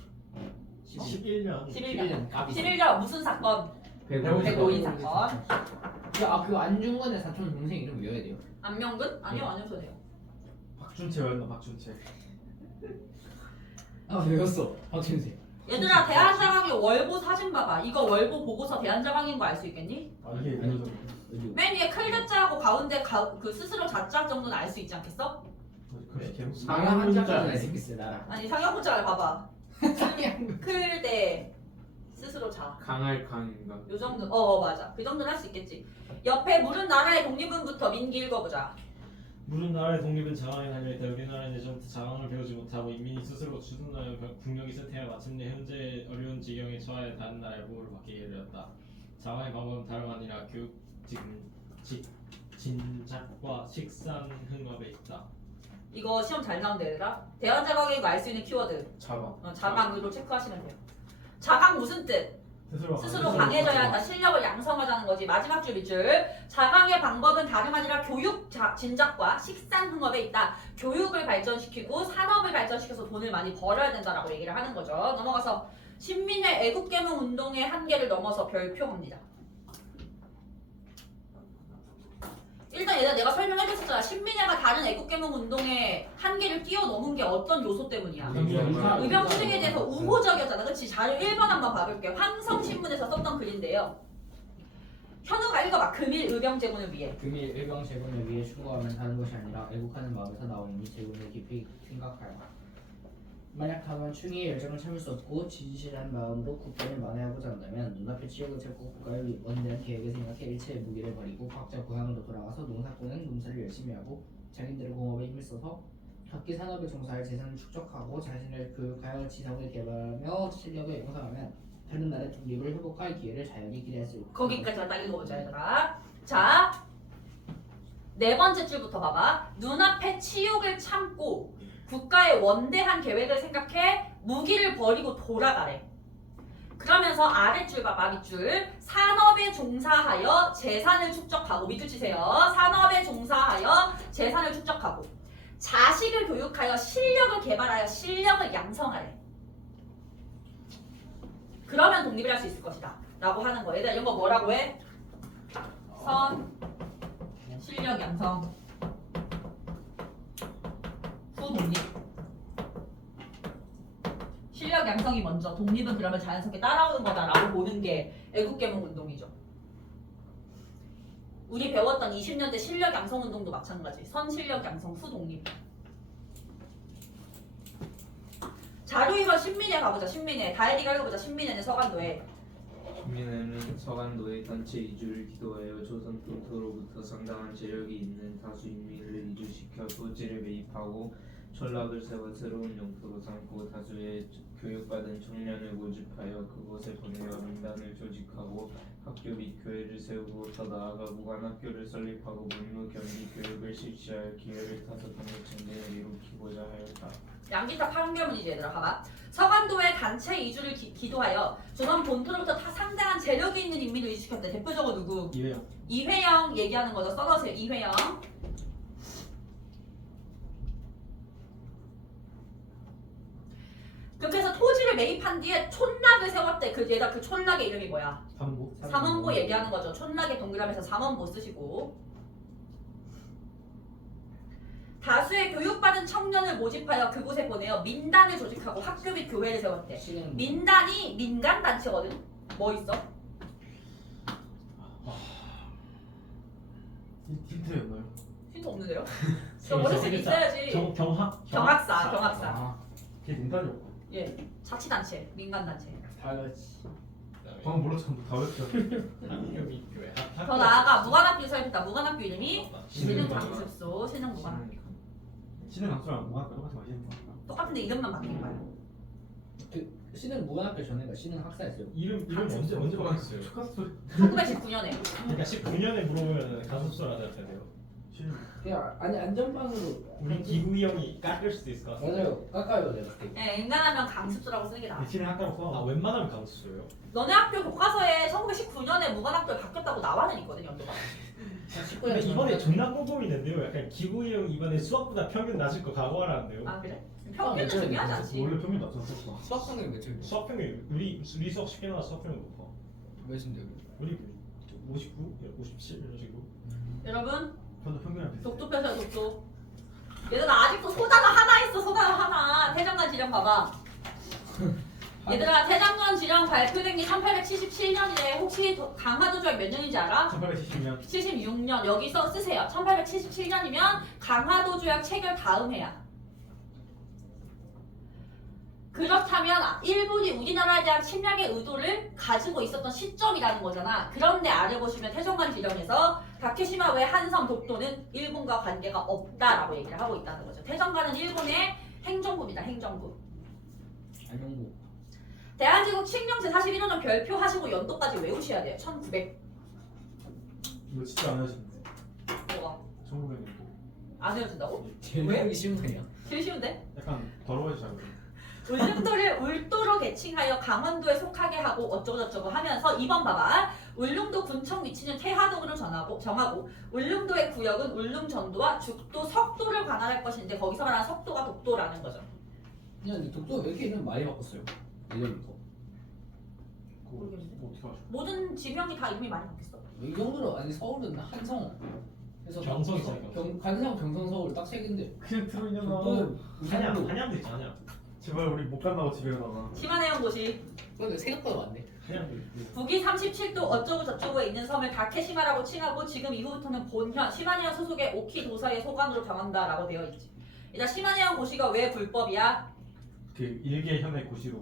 11년, 11년 까비. 11년 무슨 사건? 105인 사건 야, 그 안중근의 사촌 동생 이름 외워야 돼요. 안명근? 아니요 안 해도 돼요 박준채 외웠나 박준채. 아, 외웠어. 박준세. 얘들아 대한자강의 월보 사진 봐봐 이거 월보 보고서 대한자강인 거 알 수 있겠니? 아 이게 아니. 이거죠. 맨 위에 클자하고 가운데 그 스스로 자자 정도는 알 수 있지 않겠어? 글씨 개무. 상향 한자까지 알수있겠어요 나랑. 아니 상형문자를 봐봐 상향. 클대 스스로 자 강할 강인가? 요 정도 맞아 그 정도는 할 수 있겠지 옆에 물은 나라의 독립은부터 민기 읽어보자 물은 나라의 독립은 자강의 달려있다. 우리나라는 예전부터 자강을 배우지 못하고 인민이 스스로 주둔하여 국력이 쇠퇴하여 마침내 현재 어려운 지경에 처하여 다른 나라의 보호를 받게 되었다. 자강의 방법은 다름 아니라 교육, 진작과 식상 흥업에 있다. 이거 시험 잘 나온대 얘들아 대한자강인 거 알 수 있는 키워드 자방. 자강으로 체크하시면 돼요 자강 무슨 뜻? 스스로 강해져야 한다. 실력을 양성하자는 거지. 마지막 줄 밑줄. 자강의 방법은 다름 아니라 교육 진작과 식상 흥업에 있다. 교육을 발전시키고 산업을 발전시켜서 돈을 많이 벌어야 된다라고 얘기를 하는 거죠. 넘어가서 신민의 애국개몽 운동의 한계를 넘어서 별표합니다. 일단 얘들아 내가 설명해줬었잖아. 신민회가 다른 애국개몽 운동의 한계를 뛰어넘은 게 어떤 요소 때문이야? 의병 투쟁에 대해서 우호적이었잖아. 그치? 자료 1번 한번 봐볼게요. 황성신문에서 썼던 글인데요. 현우가 읽어봐. 금일 의병 제군을 위해. 금일 일병 제군을 위해 추구하면 다른 것이 아니라 애국하는 마음에서 나오니 제군을 깊이 생각하라. 만약하면 충의의 열정을 참을 수 없고 진실한 마음으로 국권을 만회하고자 한다면 눈앞의 지역을 잡고 국가의 원대한 계획을 생각해 일체의 무기를 버리고 각자 고향으로 돌아가서 농사꾼은 농사를 열심히 하고 장인들은 공업에 힘을 써서 각기 산업에 종사할 재산을 축적하고 자신을 교육하여 지성을 개발하며 실력을 양성하면 다른 나라의 독립을 회복할 기회를 자연히 기대할 수 있고 거기까지 딱 읽어보자 얘들아. 자, 4번째 줄부터 봐봐. 눈앞의 치욕을 참고 국가의 원대한 계획을 생각해 무기를 버리고 돌아가래. 그러면서 아랫줄 봐봐. 밑줄. 산업에 종사하여 재산을 축적하고. 밑줄 치세요. 산업에 종사하여 재산을 축적하고 자식을 교육하여 실력을 개발하여 실력을 양성하래. 그러면 독립을 할 수 있을 것이다 라고 하는 거예요. 얘들아 이런 거 뭐라고 해? 실력 양성 후 독립. 실력 양성이 먼저 독립은 그러면 자연스럽게 따라오는 거다라고 보는 게 애국개몽 운동이죠. 우리 배웠던 20년대 실력 양성 운동도 마찬가지. 선실력 양성 후 독립. 자료 2번 신민회 가보자. 신민회. 다혜리가 읽어보자. 신민회는 서간도에. 신민회는 서간도의 단체 이주를 기도하여 조선 본토로부터 상당한 재력이 있는 다수 인민을 이주시켜 토지를 매입하고 전락을 세워 새로운 영토로 삼고 다수의 교육받은 청년을 모집하여 그곳에 보내어 민단을 조직하고 학교 및 교회를 세우고 더 나아가 무관학교를 설립하고 문무 경기 교육을 실시할 기회를 타서 독립 전쟁을 일으키고자 하였다. 양기탑 한결문이지 얘들아. 봐봐. 서간도의 단체 이주를 기도하여 조선 본토로부터 상당한 재력이 있는 인민을 이주시켰대. 대표적으로 누구? 이회영. 이회영 얘기하는 거죠. 써놓으세요. 이회영. 그렇게 해서 토지를 매입한 뒤에 촌락을 세웠대. 얘가 그 촌락의 이름이 뭐야? 삼보. 삼원보 얘기하는 거죠. 촌락의 동그라미에서 삼원보 쓰시고. 다수의 교육받은 청년을 모집하여 그곳에 보내어 민단을 조직하고 학교 및 교회를 세웠대. 민단이 민간단체거든. 뭐 있어? 힌트였나요? 힌트 없는데요? 저 머릿속에 있어야지. 경학사. 그게 민간이었고. 예, 자치단체, 민간단체. 다같이 방금 몰랐잖아. 다 외웠죠. 학교비 교회. 더 나아가 무관학교 살펴다. 무관학교 이름이 신흥 강습소, 신흥 무관학교. 신은 강수랑 뭐가 똑같이 마시는 거. 똑같은데 이름만 바뀐 거야. 그 신은 무관학교 전에가 신은 학사였어요. 이름 언제 바뀌었어요? 축하스 1919년에. 그러니까 19년에 물어보면 가속수라 대답해야 돼요. 신. 그냥 아니 안전빵으로 우리 기구이 형이 깎을 수도 있을 것 같아. 맞아요. 깎아요 내가 그때. 네, 인간하면 강습소라고 쓰는 게 나아. 신은 학과로 아 써. 웬만하면 강수예요. 너네 학교 교과서에 1919년에 무관학교에 바뀌었다고 나와는 있거든 연도가. 근데 이번에 존나 꼼꼼히는데요. 약간 기구이 형 이번에 수학보다 평균 낮을 거 각오하라는데요. 아 그래? 평균은 어, 중요하지 않지. 원래 평균 낮췄어. 수학 성적이 며칠? 수학 평균 우리 수학 쉽게 나와 수학 평균 높아. 몇인데요? 우리 59, 57 이런 식으로. 여러분 저도 평균이랑 비슷해. 독도 펴세요 독도. 얘들아 아직도 소단어 하나 있어 소단어 하나. 태장관 지령 봐봐. 얘들아 태장관 지령 발표된 게 1877년이래. 혹시 강화도 조약 몇 년인지 알아? 1870년. 76년 여기서 쓰세요. 1877년이면 강화도 조약 체결 다음 해야. 그렇다면 일본이 우리나라에 대한 침략의 의도를 가지고 있었던 시점이라는 거잖아. 그런데 아래 보시면 태종관 지령에서 다케시마 외 한섬 독도는 일본과 관계가 없다라고 얘기를 하고 있다는 거죠. 태종관은 일본의 행정부입니다. 행정부. 안영구. 대한제국 칙령 제41호는 별표하시고 연도까지 외우셔야 돼요. 1900 이거 진짜 안 하시는데. 뭐가 1900년도. 안 외워진다고? 제일 왜? 하기 쉬운 거냐? 제일 쉬운데? 약간 더러워지 잘. 울릉도를 울도로 개칭하여 강원도에 속하게 하고 어쩌고저쩌고 하면서 2번 봐봐. 울릉도 군청 위치는 태화동으로 정하고 울릉도의 구역은 울릉전도와 죽도 석도를 관할할 것인데 거기서 말하는 석도가 독도라는 거죠. 그냥 이 독도 왜 이렇게 이름 많이 바꿨어요? 예전부터. 모르겠는데? 어떻게 하죠? 모든 지명이 다 이름이 많이 바뀌었어. 이 정도로 아니 서울은 한성. 그래서 경성이잖아요, 경성. 관성 경성 서울 딱 세 개인데 그냥 들어있냐 독도는 우산도. 한양도 있죠 한양. 제발 우리 못 간다고 집에 가다가. 심한해영 도시. 근데 생각보다 많네. 한양도 있고. 북위 37도 어쩌고 저쩌고에 있는 섬을 다케시마라고 칭하고 지금 이후부터는 본현 시마네현 소속의 오키 도사의 소관으로 병한다라고 되어 있지. 일단 시마네현 고시가 왜 불법이야? 그 일개 현의 고시로.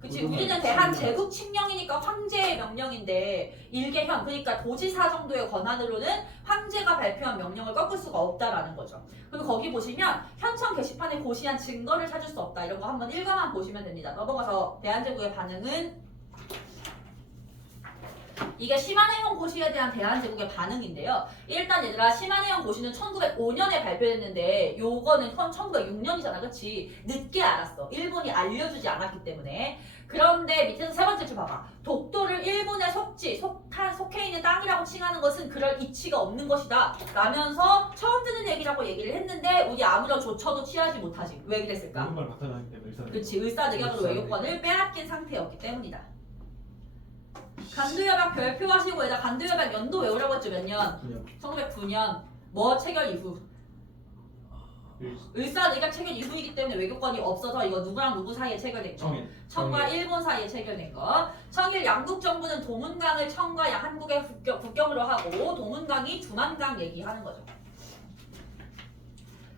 그치. 그거는 우리는 대한 제국 칙령이니까 황제의 명령인데 일개현 그러니까 도지사 정도의 권한으로는 황제가 발표한 명령을 꺾을 수가 없다라는 거죠. 그리고 거기 보시면 현청 게시판에 고시한 증거를 찾을 수 없다 이런 거 한번 읽어만 보시면 됩니다. 넘어가서 대한제국의 반응은 이게 시마네현 고시에 대한 대한제국의 반응인데요. 일단 얘들아 시마네현 고시는 1905년에 발표됐는데 요거는 1906년이잖아 그치? 늦게 알았어. 일본이 알려주지 않았기 때문에. 그런데 밑에서 세 번째 줄 봐봐. 독도를 일본의 속해 있는 땅이라고 칭하는 것은 그럴 이치가 없는 것이다 라면서 처음 듣는 얘기라고 얘기를 했는데 우리 아무런 조처도 취하지 못하지. 왜 그랬을까? 모든 걸 바꿔나기 때문에 일단. 그치. 의사늑약으로 외교권을 빼앗긴 상태였기 때문이다. 간두협약 별표하시고 얘들아 간두협약 연도 외우라고 했죠. 몇 년? 1909년 뭐 체결 이후 을사늑약 체결 이후이기 때문에 외교권이 없어서 이거 누구랑 누구 사이에 체결된 거 청과 일본 사이에 체결된 거. 청일 양국 정부는 도문강을 청과 한국의 국경으로 하고 도문강이 두만강 얘기하는 거죠.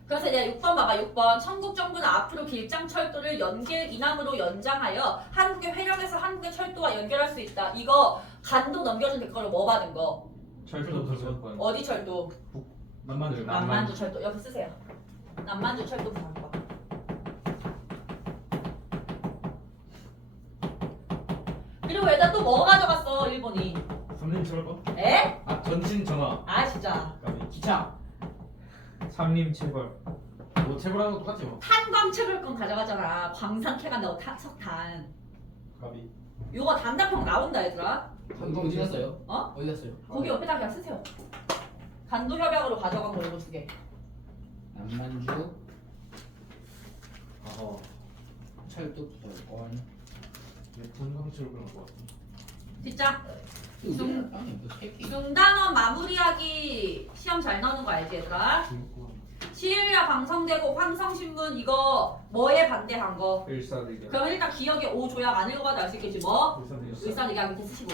그래서 이제 6번 봐봐. 6번 청국 정부는 앞으로 길장철도를 연길 이남으로 연장하여 한국의 회령에서 한국의 철도와 연결할 수 있다. 이거 간도 넘겨준 댓글로 뭐 받은 거? 철도 도서관. 어디 철도? 만만들. 남만주 철도. 여기 쓰세요. 남만주 철도 받은 거. 그리고 얘들아 또 뭐 가져갔어 일본이? 삼림 철거? 에? 아 전신 전화. 아 진짜. 기차. 삼림 체벌. 뭐 채굴하는 거 똑같지 뭐. 탄광채굴권 가져가잖아. 광산 캐간다고 석탄. 가비. 요거 단답형 나온다 얘들아. 이거 어디 갔어요? 어? 어디 갔어요? 거기 옆에다 그냥 쓰세요. 간도 협약으로 가져간 거 이거 두 개. 남만주 아하. 철도 부설권. 건강철 그런 거 같아. 진짜 중- 아니 뭐 새끼. 중단원 마무리하기 시험 잘 나오는 거 알지 얘들아? 시일야 방송되고 황성신문 이거 뭐에 반대한 거? 일사득이. 그럼 일단 기억에 5조약 안 읽어봐도 알 수 있겠지 뭐? 일산대교. 의사늑약 밑에 쓰시고.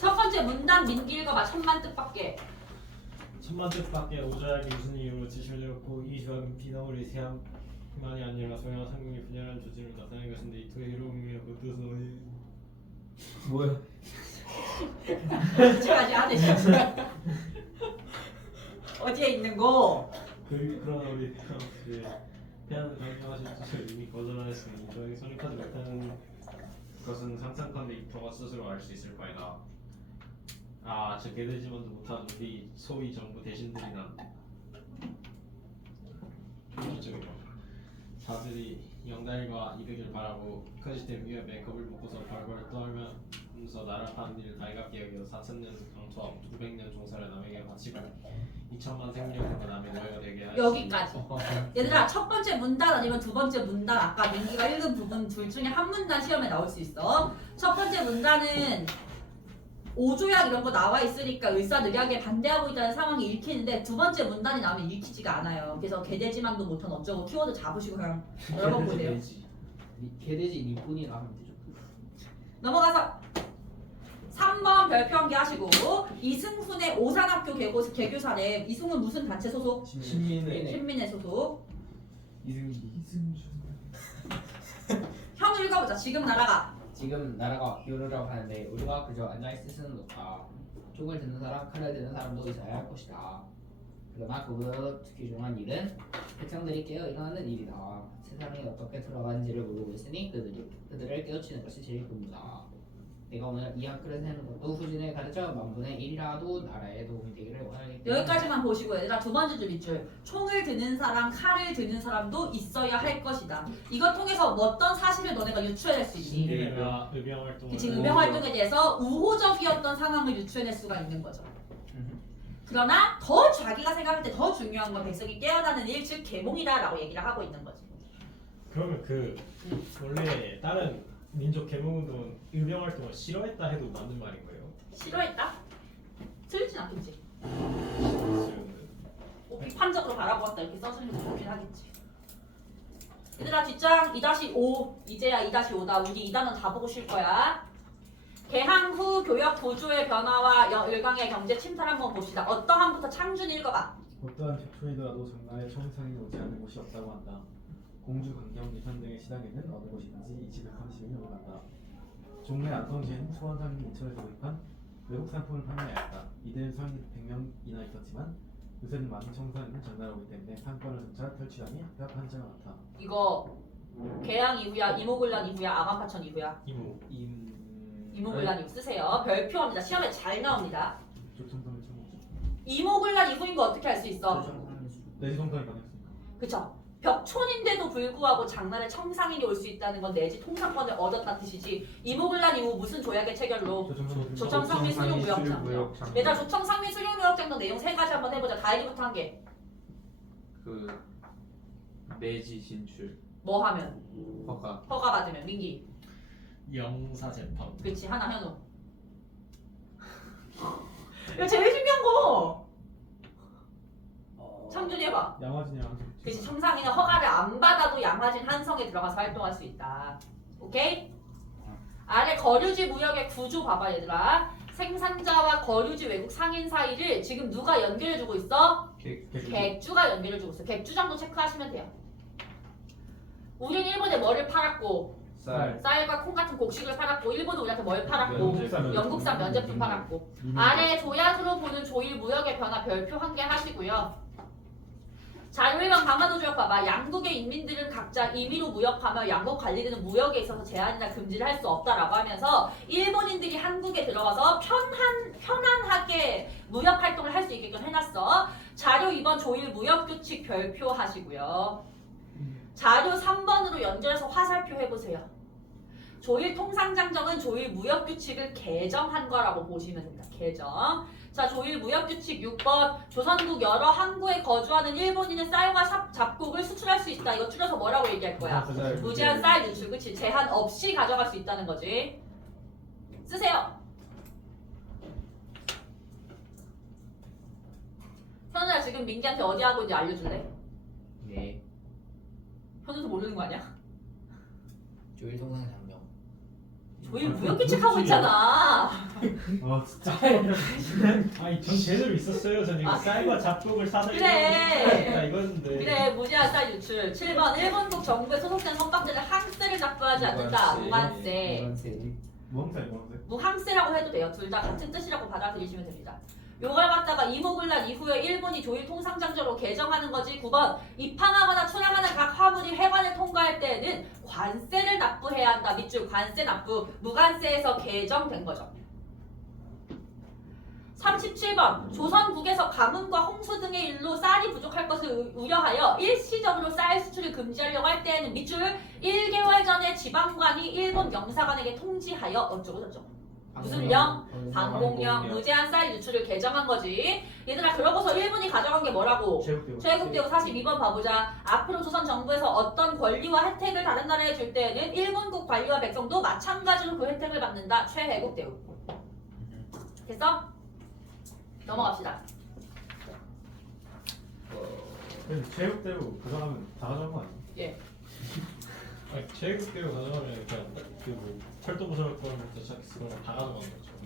첫 번째 문단 민기 읽어봐. 천만 뜻밖에. 천만 뜻밖의 오조약이 무슨 이유로 지시되었고 이 조약은 비너울이 세함 만이 아니라 소유와 상금이 분열한 조짐을 나타내는 것인데 이 토의 흐름이며 그 뜻은 뭐야? 솔직하지 않으시죠? 어디에 있는 거? 그러나 우리 대안을 강경하실 뜻을 이미 거절하였으니 저에게 성립하지 못하는 것은 상상컨대 이터가 스스로 알 수 있을 바이다. 저 개되지만도 못한 우리 소위 정부 대신들이란 이쪽이요. 자들이 영달과 이득을 바라고 커지된 위협에 겁을 먹고서 벌벌 떨면서 나라 파는 일을 달갑게 여겨 4,000년 강토하고 900년 종사를 남에게 바치고 2천만 생명과 남의 노예가 되게 하시니 여기까지. 얘들아 첫 번째 문단 아니면 두 번째 문단 아까 민기가 읽은 부분 둘 중에 한 문단 시험에 나올 수 있어. 첫 번째 문단은 오조약 이런 거 나와 있으니까 을사늑약에 반대하고 있다는 상황이 읽히는데 두 번째 문단이 나오면 읽히지가 않아요. 그래서 개돼지만도 못한 어쩌고 키워드 잡으시고 그냥 여러 번 보세요. 개돼지 니뿐이라 하면 되죠. 넘어가서 3번 별표한개 하시고 이승훈의 오산학교 개교사래. 이승훈 무슨 단체 소속? 신민의 신민의 소속. 이승준. 현우 읽어보자. 지금 나라가 지금 나라가 기울으려고 하는데 우리가 그저 앉아있을 수는 없다. 총을 드는 사람, 칼을 드는 사람도 있어야 할 것이다. 그러나 그보다 귀중한 일은 백성들이 깨어 일어나는 일이다. 세상이 어떻게 돌아가는지를 모르고 있으니 그들을 깨우치는 것이 제일 근무다. 내가 오늘 이 학교를 세우는 것도 후진을 가르쳐 만분의 1이라도 나라에 도움이 되기를 원하기 때문에 여기까지만 보시고 얘들아 두 번째 줄 밑줄 총을 드는 사람, 칼을 드는 사람도 있어야 할 것이다. 이것 통해서 어떤 사실을 너네가 유추해낼 수 있니? 내가 의병 활동을 그치, 의병 활동에 대해서 우호적이었던 상황을 유추해낼 수가 있는 거죠. 그러나 더 자기가 생각할 때 더 중요한 건 백성이 깨어나는 일, 즉 계몽이다라고 얘기를 하고 있는 거지. 그러면 원래 다른 민족 계몽운동은 의병 활동을 싫어했다 해도 맞는 말인 거예요? 싫어했다? 틀리진 않겠지. 싫어했는데. 뭐 비판적으로 바라보았다 이렇게 써주는 거 좋긴 하겠지. 얘들아 뒷장 2-5 이제야 2-5다. 우리 2단원 다 보고 쉴 거야. 개항 후 교역 구조의 변화와 일강의 경제 침탈 한번 봅시다. 어떠함부터 창준 읽어봐. 어떠한 척추이더라도 정나의 총상이 오지 않는 곳이 없다고 한다. 공주, 강경, 미산 등의 시장에는 어느 곳이든지 230이 넘어간다. 종래 안성시에는 초원상인 인천에서 구입한 외국 상품을 판매하였다. 이들은 수익이 100명이나 있었지만 요새는 많은 청산인은 전날 오기 때문에 상권을 점차 펼치다니 뼈 한자가 많다. 이거 개항 이후야, 이모군란 이후야, 아마파천 이후야. 이모군란 이후 쓰세요. 별표합니다. 시험에 잘 나옵니다. 조청성을 쳐먹죠. 이모군란 이후인 거 어떻게 알 수 있어? 내지성성이 강했으니까. 그쵸? 벽촌인데도 불구하고 장날에 청상인이 올 수 있다는 건 내지 통상권을 얻었다는 뜻이지. 이모군란 이후 무슨 조약의 체결로? 조청상민 수령무역장. 얘들아 조청상민 수령무역장도 내용 세 가지 한번 해보자. 다이기부터 한 개. 그 내지 진출 뭐 하면? 허가 허가 받으면. 민기. 영사 재판. 그치 하나 현우. 이거 제일 중요한 거. 창준이 해봐. 양화진이 양화진. 그치 청상인은 허가를 안 받아도 양화진 한성에 들어가서 활동할 수 있다. 오케이? 아래 거류지 무역의 구조 봐봐 얘들아. 생산자와 거류지 외국 상인 사이를 지금 누가 연결해주고 있어? 객주가 연결해주고 있어. 객주장도 체크하시면 돼요. 우린 일본에 뭐를 팔았고 쌀과 콩 같은 곡식을 팔았고 일본은 우리한테 뭘 팔았고 영국산 면제품 팔았고. 아래 조약으로 보는 조일 무역의 변화 별표 한 개 하시고요. 자유일방 강화도 조약 봐봐. 양국의 인민들은 각자 임의로 무역하며 양국 관리되는 무역에 있어서 제한이나 금지를 할 수 없다라고 하면서 일본인들이 한국에 들어와서 편안하게 무역 활동을 할 수 있게끔 해놨어. 자료 2번 조일 무역규칙 별표 하시고요. 자료 3번으로 연결해서 화살표 해보세요. 조일 통상장정은 조일 무역규칙을 개정한 거라고 보시면 됩니다. 개정. 자, 조일 무역규칙 6번. 조선국 여러 항구에 거주하는 일본인은 쌀과 잡곡을 수출할 수 있다. 이거 줄여서 뭐라고 얘기할 거야? 무제한 쌀 유출. 그치? 제한 없이 가져갈 수 있다는 거지. 쓰세요. 현우야 지금 민기한테 어디 하고 있는지 알려줄래? 네. 현우도 모르는 거 아니야? 조일통상 장정. 조일 무역규칙하고 있잖아. 아 진짜. 아니 전 제대로 있었어요. 전 이거 아. 쌀과 잡곡을 사서 그래. 이거였는데. 그래 무제한 쌀 유출. 7번 일본국 정부에 소속된 선박들은 항세를 납부하지 않는다. 무관세. 무관세. 무항살. 무항세라고 해도 돼요. 둘 다 같은 뜻이라고 받아들이시면 됩니다. 요걸 갖다가 이모군란 이후에 일본이 조일 통상장조로 개정하는 거지. 9번 입항하거나 출항하는 각 화물이 해관을 통과할 때에는 관세를 납부해야 한다. 밑줄 관세 납부. 무관세에서 개정된 거죠. 37번 조선국에서 가뭄과 홍수 등의 일로 쌀이 부족할 것을 우려하여 일시적으로 쌀 수출을 금지하려고 할 때에는 밑줄 1개월 전에 지방관이 일본 영사관에게 통지하여 어쩌고 저쩌고. 무슨 령? 방공령. 무제한 쌀 유출을 개정한 거지. 얘들아 그러고서 일본이 가져간 게 뭐라고? 최국대우 42번 봐보자. 앞으로 조선 정부에서 어떤 권리와 혜택을 다른 나라에 줄 때에는 일본국 관리와 백성도 마찬가지로 그 혜택을 받는다. 최애국대우. 됐어? 넘어갑시다. 체육대로 가져가면 다 가져간 거 아니야? 예. 아니 체육대로 가져가면 그냥 그뭐 철도부설권부터 시작해서 그런 거다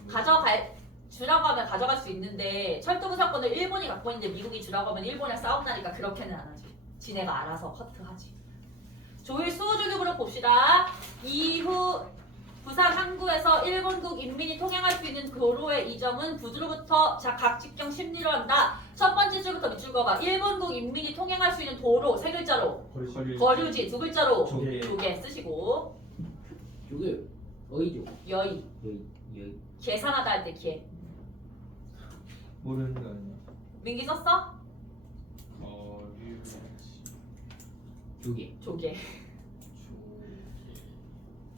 가져가는 거죠. 주라고 하면 가져갈 수 있는데 철도부 사건을 일본이 갖고 있는데 미국이 주라고 하면 일본이랑 싸움나니까 그렇게는 안 하지. 지네가 알아서 커트하지. 조일 수호조교부로 봅시다. 이후 부산 항구에서 일본국 인민이 통행할 수 있는 도로의 이점은 부두로부터 각 직경 심리로 한다. 첫 번째 줄부터 밑줄 그어봐. 일본국 인민이 통행할 수 있는 도로 세 글자로 거류지 두 글자로 조개. 조개 쓰시고 요게 어이죠. 여의 여의. 계산하다 할 때 계. 모르는 거 아니야? 민기 썼어? 요게. 조개.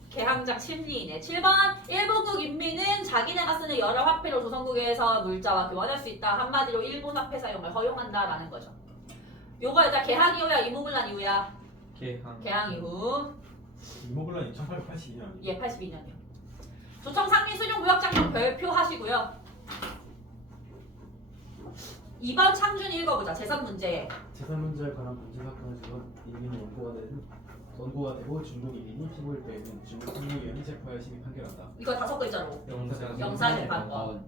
개항장 심리이네. 7번 일본국 인민은 자기네가 쓰는 여러 화폐로 조선국에서 물자와 교환할 수 있다. 한마디로 일본 화폐 사용을 허용한다라는 거죠. 요거 일단 개항 이후야 이모군란 이후야? 개항 이후. 이모블란 1882년 아니야? 예, 82년이요. 조청 상민 수령 무역장령 별표하시고요. 2번 창준이 읽어보자. 재산 문제. 재산 문제에 관한 문제 사건에서 인민이 원고가 되고 중국 인민이 피고일 때에는 중국 상무위원이 체포하여 심의 판결한다. 이거 5글자로. 영사. 영사재판.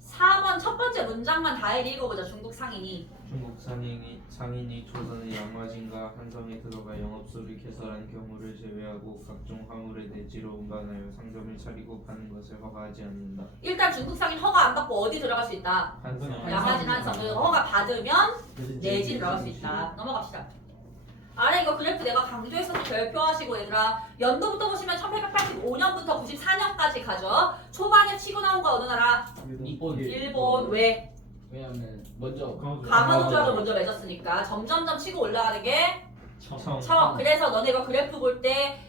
4번 첫 번째 문장만 다 읽어보자. 중국 상인이. 중국 상인이 조선의 양화진과 한성에 들어가 영업소를 개설한 경우를 제외하고 각종 화물의 대지로 운반하여 상점을 차리고 파는 것을 허가하지 않는다. 일단 중국 상인 허가 안 받고 어디 들어갈 수 있다? 한성. 양화진 한성. 허가 받으면 내지 들어갈 수 있다. 넘어갑시다. 아래 이거 그래프 내가 강조했어서 별표하시고 얘들아 연도부터 보시면 1885년부터 94년까지 가죠. 초반에 치고 나온 거 어느 나라? 일본. 왜? 왜냐면 먼저 강화도주하고 먼저 맺었으니까 점점점 치고 올라가는 게 청. 그래서 너네 이거 그래프 볼 때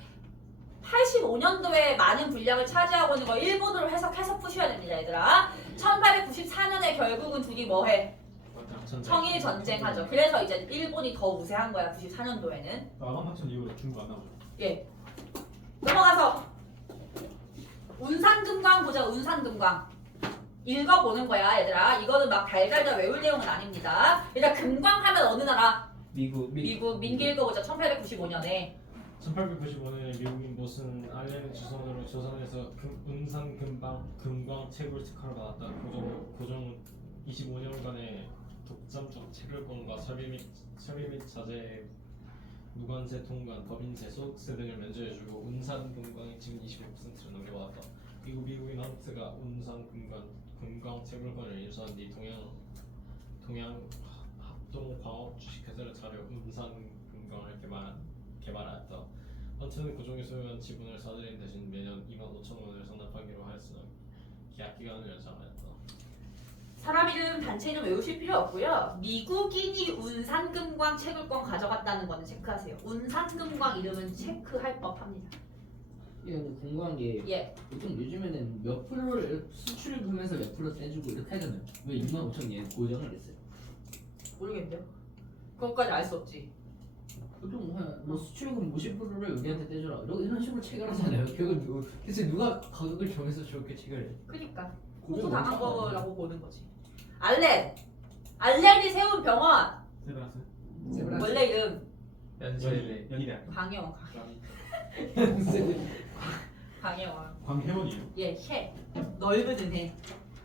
85년도에 많은 분량을 차지하고 있는 거 일본어로 해석해서 푸셔야 됩니다 얘들아. 1894년에 결국은 둘이 뭐해? 청일 전쟁하죠. 그래서 이제 일본이 더 우세한 거야 94년도에는. 아간파천 이후로 중국 안 나오죠. 예. 넘어가서 운산금광 보자. 운산금광 읽어보는 거야 얘들아. 이거는 막 달달달 외울 내용은 아닙니다. 일단 금광 하면 어느 나라? 미국. 민기 읽어보자. 1895년에 1895년에 미국이 무슨 알렌 주선으로 조선에서 운산 금광 채굴 특허를 받았다. 고종 25년간의 독점적 채굴권과 설비 및 자재 무관세 통관, 법인 세속세 등을 면제해주고 운산 금광의 지분 25%를 넘겨받았다. 미국인 헌트가 운산 금광 채굴권을 인수한 뒤 동양 합동 광업 주식회사를 차려 운산 금광을 개발하였다. 헌트는 고종이 소유한 지분을 사들인 대신 매년 25,000원을 상납하기로 하였으나 계약 기간을 연장하였다. 사람 이름, 단체 이름 외우실 필요 없고요. 미국인이 운산금광 채굴권 가져갔다는 거는 체크하세요. 운산금광 이름은 체크할 법합니다. 이거 궁금한 게 예. 보통 요즘에는 몇 프로를 수출금에서 몇 프로 떼주고 이렇게 하잖아요. 왜 25,000원 고정을 했어요? 모르겠는데요. 그것까지 알 수 없지. 보통 뭐 수출금 50%를 우리한테 떼줘라 이런 식으로 체결하잖아요. 결국 대체 누가 가격을 정해서 저렇게 체결해? 그니까 고소 당한 거라고 보는 거지. 알렌이 세운 병원. 세브란스. 원래 이름 연세대. 연희대 광해왕. 광해왕. 광해원이에요. 예, 해. 넓은 해.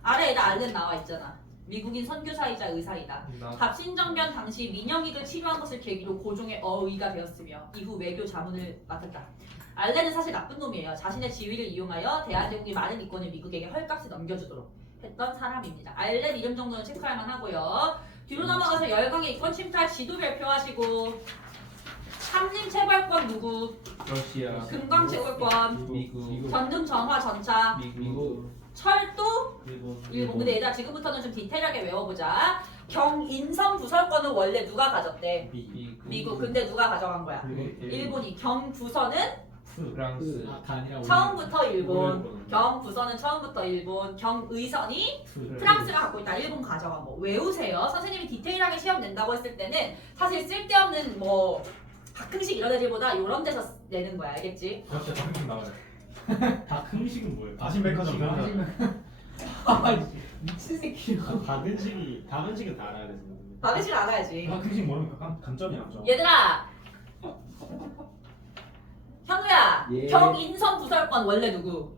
아래에다 알렌 나와 있잖아. 미국인 선교사이자 의사이다. 갑신정변 당시 민영이를 치료한 것을 계기로 고종의 어의가 되었으며 이후 외교 자문을 맡았다. 알렌은 사실 나쁜 놈이에요. 자신의 지위를 이용하여 대한제국의 많은 이권을 미국에게 헐값에 넘겨주도록 했던 사람입니다. 알렌 이름 정도는 체크할 만하고요. 뒤로 넘어가서 열강의 이권 침탈 지도 발표하시고 삼림 체벌권 누구? 러시아. 금강 채굴권, 미국. 전등 전화 전차, 미국. 철도 일본. 근데 얘들아 지금부터는 좀 디테일하게 외워보자. 경인성 부설권은 원래 누가 가졌대? 미국. 근데 누가 가져간 거야? 일본이. 경부서는 프랑스. 다 아니라 처음부터 일본. 경부서는 처음부터 일본. 경의선이 프랑스가 갖고 있다. 일본 가져간 거. 외우세요. 선생님이 디테일하게 시험 낸다고 했을 때는 사실 쓸데없는 뭐 가끔씩 이런 애들보다 이런 데서 내는 거야. 알겠지? 그렇게 방금 나와요. 박흥식은 뭐예요? 아신백화점 변호사. 미친 새끼야. 박흥식은 다 알아야 되는데. 받으실 알아야지. 방금식 모르니까 감점이 나죠. 얘들아. 현우야. 예. 경인선 부설권 원래 누구?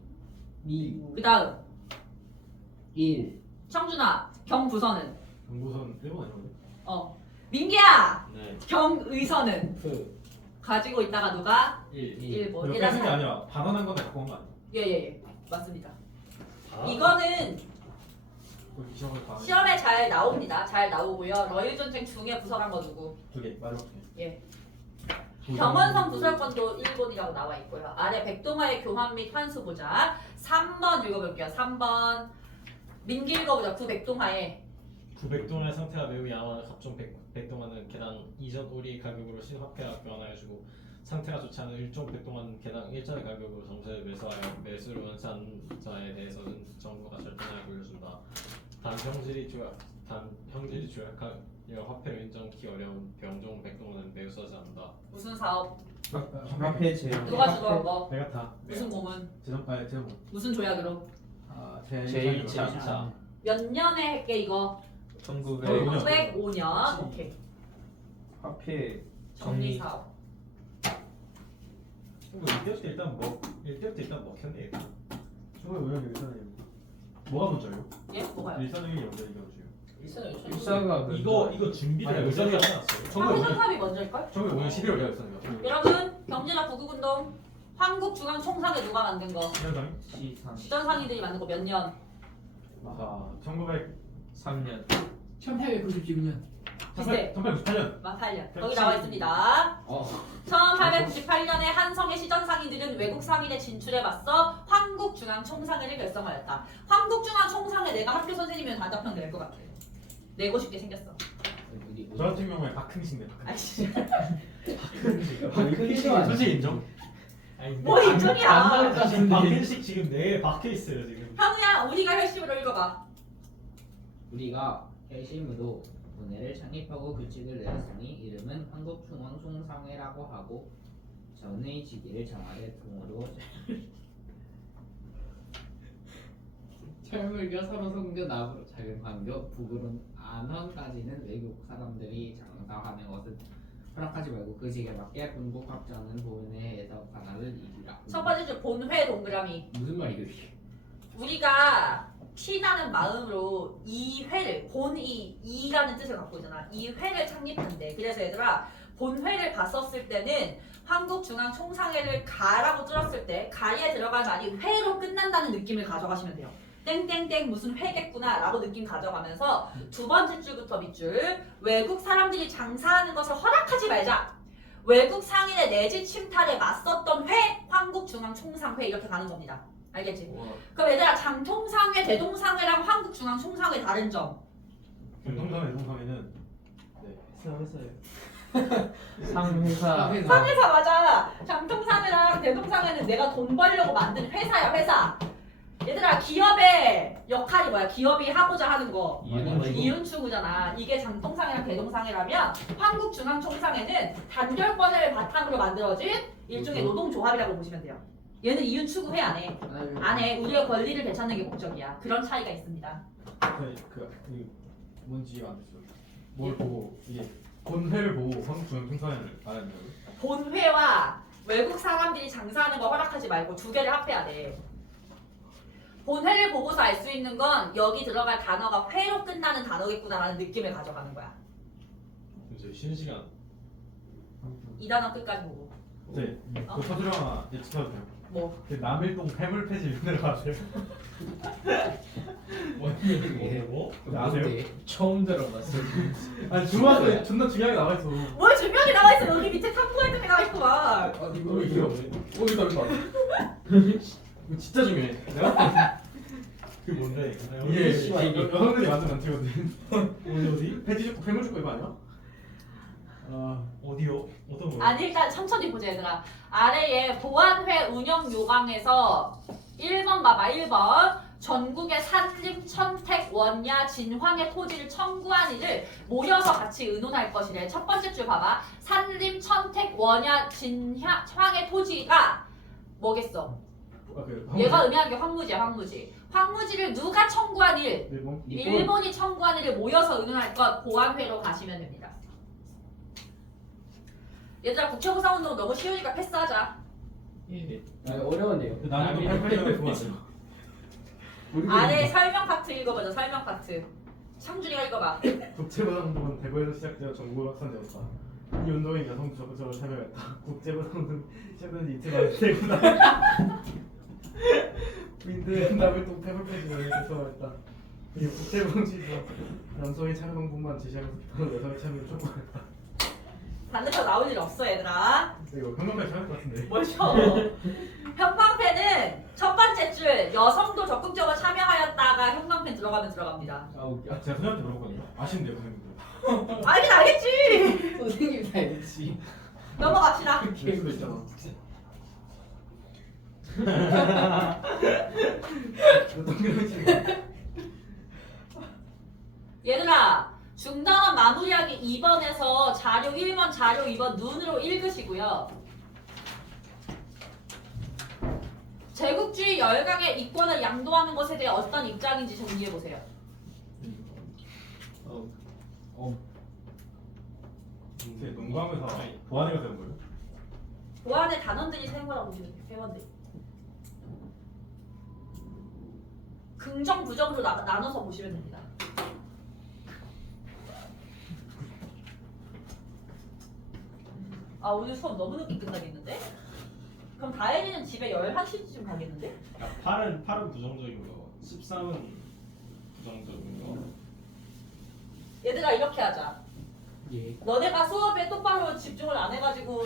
미국 그 다음 1 청준아. 경부서는? 경고선 일본 아니거든. 민기야. 네. 경의선은? F 가지고 있다가 누가? 1. 일본. 이거 뺏은 게 아니라 발언한 건데 갖고 온 거 아니야? 예예예. 맞습니다. 아. 이거는 그 시험을 다. 시험에 잘 나옵니다. 잘 나오고요. 러일 전쟁 중에 부설한 거 누구? 두개 마지막 개. 예. 경원성 부설권도 일본이라고 나와 있고요. 아래 백동화의 교환 및 환수 보자. 3번 읽어볼게요. 3번. 민기 읽어보자. 백동화의 900동안의 상태가 매우 양호한 갑종 100동안은 개당 이전 오리 가격으로 신화폐와 교환하여주고 상태가 좋지 않은 일종 100동안은 개당 일전의 가격으로 정세를 매수하여 매수를 원치한 자에 대해서는 정부가 절단하여 돌려준다. 단 형질이 조약하여 화폐로 인정키 어려운 병종 100동안은 매우 싸지 않는다. 무슨 사업? 화폐 제한. 누가 주도한 거? 내가 다. 무슨 고문? 재정. 무슨 조약으로? 제 자. 몇 년에 했게 이거? 1900. 1905년. 오케이. 화폐 정리 사업. 이때부터 일단 먹혔네 일단. 1905년 일산행위. 뭐가 먼저요? 예? 뭐가요? 일산행위 먼저 얘기해주세요. 일사가 이거 준비를 아니, 의전이 의전이 해놨어요. 황후선사업이 먼저일걸? 1905년 11월이야 일산행위. 여러분 경제나 구국운동 한국중앙총상회 누가 만든 거? 일산행위? 시상. 시전상인들이 만든 거 몇 년? 아 1900. 3년. 1896년 비슷해. 1898년. 8년. 거기 나와 있습니다. 1898년에 한성의 시전상인들은 외국 상인의 진출에 맞서 한국중앙총상회를 결성하였다. 한국중앙총상회 내가 학교 선생님이면 단답형 낼 것 같아. 내고 싶게 생겼어. 저 같은 경우에 박흥식네. 아이씨. 박흥식 솔직히 인정. 뭐 인정이야. 박현식 지금 뇌에 박혀 있어요 지금. 현우야 우리가 혈심으로 읽어봐. 우리가 혈심으로 문회를 창립하고 규칙을 내었으니 이름은 한국중앙총상회라고 하고 전의 직위를 정하되 통으로 철물교 서로 송교 남으로 작은 광교 북으로 안헌까지는 외국 사람들이 장사하는 것은 허락하지 말고 그 직에 맞게 군국 확정은 본회에서 관할을 이기라. 첫 번째 줄 본회 동그라미. 무슨 말이야 이게? 우리가 피나는 마음으로 이 회를 본이 이라는 뜻을 갖고 있잖아. 이 회를 창립한대. 그래서 얘들아 본회를 봤었을 때는 한국중앙총상회를 가라고 줄였을 때 가리에 들어간 말이 회로 끝난다는 느낌을 가져가시면 돼요. 땡땡땡 무슨 회겠구나 라고 느낌 가져가면서 두 번째 줄부터 밑줄 외국 사람들이 장사하는 것을 허락하지 말자. 외국 상인의 내지 침탈에 맞섰던 회 한국중앙총상회 이렇게 가는 겁니다. 알겠지? 그럼 얘들아 장통상회, 대동상회랑 한국중앙총상회 다른 점. 동상회, 동상회는 상회사. 상회사 맞아. 장통상회랑 대동상회는 내가 돈 벌려고 만든 회사야 회사. 얘들아 기업의 역할이 뭐야? 기업이 하고자 하는 거. 이윤 추구잖아. 이게 장통상회랑 대동상회라면 한국중앙총상회는 단결권을 바탕으로 만들어진 일종의 노동조합이라고 보시면 돼요. 얘는 이윤 추구회 안 해. 안 해. 우리의 권리를 되찾는 게 목적이야. 그런 차이가 있습니다. 뭔지 이해가 안 됐어요. 뭘 보고 이게 본회를 보고 한국 중앙 총선을 안 한다고요? 본회와 외국 사람들이 장사하는 거 허락하지 말고 두 개를 합해야 돼. 본회를 보고서 알 수 있는 건 여기 들어갈 단어가 회로 끝나는 단어겠구나라는 느낌을 가져가는 거야. 이제 쉬는 시간. 이 단어 끝까지 보고. 네. 어? 그 서술형 하나 예측해도 돼요? 뭐? 그 남일동 폐물 폐지 윤회를 아세요? 뭐? 아세요? 처음 들어봤어. 아니 중간에 존나 중요하게 나와 있어. 뭘 증명이 나와 있어. 여기 밑에 탐구할 때 나와 있구만. 아니 이거 왜 이래요? 이거 이거 진짜 중요해. 내가 그게 뭔데? 이게 여성들이 완전 많거든. 어디? 폐지 죽고 폐물 죽고 이거 아니야? 아 어디요? 어떤 거? 아니 일단 천천히 보자 얘들아. 아래에 보안회 운영 요강에서 1번 봐봐. 1번 전국의 산림, 천택, 원야, 진황의 토지를 청구한 이를 모여서 같이 의논할 것이래. 첫 번째 줄 봐봐. 산림, 천택, 원야, 진황의 토지가 뭐겠어? 얘가 의미하는 게 황무지야. 황무지. 황무지를 누가 청구한 일? 일본? 일본이 청구한 일을 모여서 의논할 것 보안회로 가시면 됩니다. 얘들아 국회의사운동 너무 쉬우니까 패스하자. 예. 어려운데요. 남일동 폐물 폐지 좋아하세요. 아래 설명 파트 읽어보자. 설명 파트. 창준이가 읽어봐. 국제보상운동은 대구에서 시작되어 전국으로 확산되었다. 이 운동에 여성 적극적으로 참여했다. 국제보상운동 시작된 지 이틀 만에 대구나 민들 남일동 폐물 폐지를 결성했다. 그리고 국제보상지에서 남성의 참여 방법만 제시하면서 비판으로 여성의 참여를 촉구했다. 반대로 나올 일 없어 얘들아. 이거 평범하게 참을 것 같은데. 뭘 쳐? 형광펜은 첫 번째 줄 여성도 적극적으로 참여하였다가 형광펜 들어가면 들어갑니다. 아 웃겨. 아, 제가 선생님한테 물어봤거든요. 아신대요 선생님들. 알긴 알겠지. 선생님 다 알지. 넘어갑시다. 그럴 수도 있잖아. 얘들아 중단원 마무리하기 2번에서 자료 1번, 자료 2번 눈으로 읽으시고요. 제국주의 열강의 이권을 양도하는 것에 대해 어떤 입장인지 정리해보세요. 근데 농구하면서 보안회가 되는 거예요? 보안의 단원들이 세운 거라고 보시면 돼요. 회원들. 긍정, 부정으로 나눠서 보시면 됩니다. 아 오늘 수업 너무 늦게 끝나겠는데? 그럼 다혜리는 집에 11시쯤 가겠는데? 야, 8은 부정적인 거, 13은 부정적인 거. 얘들아 이렇게 하자. 예. 너네가 수업에 똑바로 집중을 안 해가지고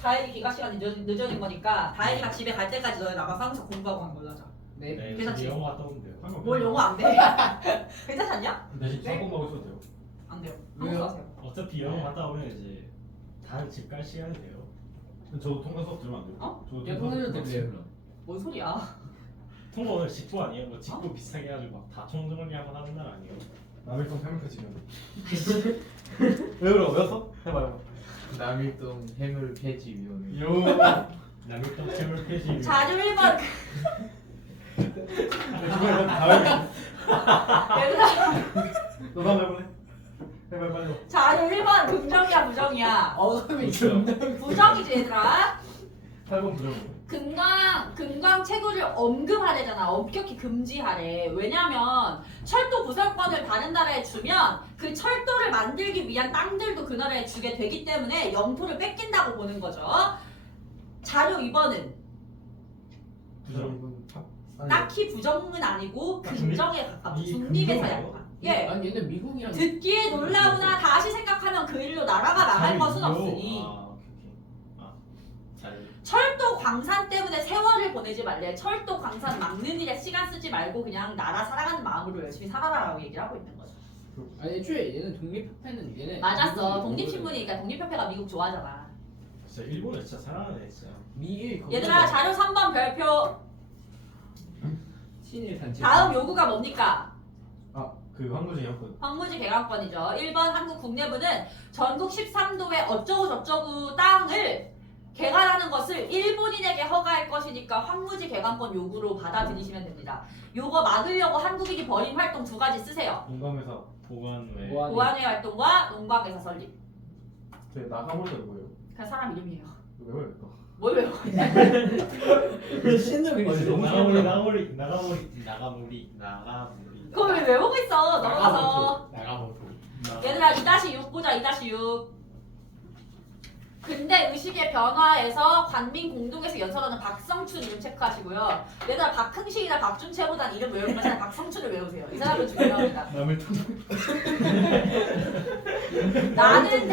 다혜리 기가 시간이 늦어진 거니까 다혜리가 집에 갈 때까지 너네 나가서 항상 공부하고 하는 걸로 하자. 네. 네, 괜찮지? 영어 갔다 오면 돼요. 뭘 영어 안 돼? 괜찮지 않냐? 대신 사고하고 있어도 돼요. 안 돼요. 왜요? 한국 가세요. 어차피 영어 갔다 오면 이제 다 집 갈 시간이 돼요. 저도 통과 수업 들으면 안 돼요? 어? 저도 야, 통과 수업 통일도 들으면 돼요. 뭔 소리야? 통과 오늘 직구 아니에요? 뭐 직구 비슷하게 해가지고 막 다 총정리 한번 하는 날 아니에요? 남일동 폐물 폐지면 왜 그러? 왜였어? 해봐요. 남일동 해물 폐지위원회. 요. 남일동 채물 폐지. 자료 1번 이거 다음에 얘들아 너도 한번 해볼래? 해봐 빨리. 자료 1번 긍정이야 부정이야? 선생님 존나. 부정이지 얘들아. 8번 부정. 금강 채굴을 엄금하래잖아. 엄격히 금지하래. 왜냐면 철도 부설권을 다른 나라에 주면 그 철도를 만들기 위한 땅들도 그 나라에 주게 되기 때문에 영토를 뺏긴다고 보는 거죠. 자료 2번은 부정. 딱히 부정은 아니고 아, 긍정에 가깝다. 이 중립에서 긍정이에요? 약간. 예. 아니 얘는 미국이랑 듣기에 놀라우나 다시 생각하면 그 일로 나라가 망할 것은 없으니 아, 오케이. 아, 잘. 철도 광산 때문에 세월을 보내지 말래. 철도 광산 막는 일에 시간 쓰지 말고 그냥 나라 살아가는 마음으로 열심히 살아라라고 얘기를 하고 있는 거죠. 아니 애초에 얘는 독립협회는 얘네 맞았어. 독립신문이니까 독립협회가 미국 좋아하잖아. 진짜 일본에 진짜 사랑하네 진짜. 미일 얘들아 자료 3번 별표. 친일 단체. 다음 요구가 뭡니까? 그 황무지요. 황무지 개강권이죠. 1번 한국 국내부는 전국 13도의 어쩌고 저쩌고 땅을 개간하는 것을 일본인에게 허가할 것이니까 황무지 개간권 요구로 받아들이시면 됩니다. 요거 막으려고 한국인이 벌인 활동 두 가지 쓰세요. 농감회사. 보관회. 보안. 보안회 활동과 농광회사 설립. 제 나가모리가 누구예요? 그냥 사람 이름이에요. 왜 그랬어? 뭘 외워? 신놈이 너무 나가무리 그걸 왜 외우고 있어? 넘어가서. 나가무리 얘들아 2-6 보자. 2-6. 근대 의식의 변화에서 관민 공동에서 연설하는 박성춘 이름 체크하시고요. 얘들아 박흥식이나 박준채보단 이름 외우는 거 박성춘을 외우세요. 이 사람은 중요합니다. 남을 통 나는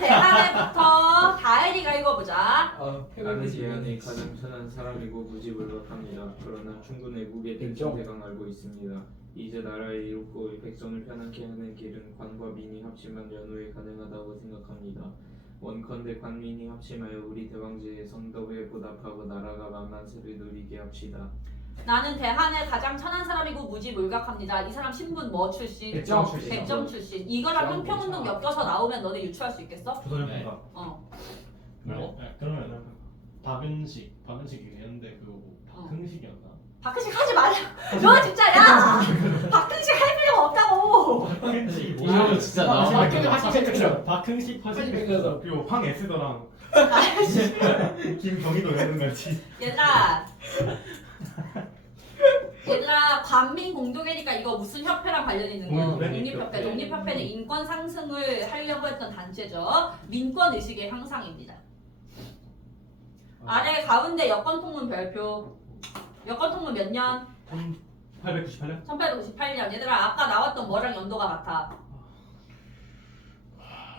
대한에부터 다혜리가 읽어보자. 나는 대한의 가장 천한 사람이고 무지불각합니다. 그러나 충분 애국에 백정. 대강 알고 있습니다. 이제 나라를 이롭고 백성을 편안케 하는 길은 관과 민이 합심한 연후에 가능하다고 생각합니다. 원컨대 관민이 합심하여 우리 대왕제의 성덕에 보답하고 나라가 만만세를 누리게 합시다. 나는 대한의 가장 천한 사람이고 무지불각합니다. 이 사람 신분 뭐 출신? 백정 출신. 백정 출신. 이거랑 한평운동 엮여서 나오면 너네 유추할 수 있겠어? 조선혁가 어. 그러면 박은식이 했는데 그거 박흥식이었나? 박흥식 하지 말자. 너 진짜 야. 박흥식 할 필요가 없다고. 박흥식 이거 진짜 나와. 박흥식 그리고 황에스더랑 김경희도 되는 거지. 얘들아 관민 공동회니까 이거 무슨 협회랑 관련 있는 거? 독립협회. 독립협회. 독립협회는 인권 상승을 하려고 했던 단체죠. 민권 의식의 향상입니다. 아래 가운데 여권 통문 별표. 여권 통문 몇 년? 1898년? 1898년. 얘들아 아까 나왔던 뭐랑 연도가 같아?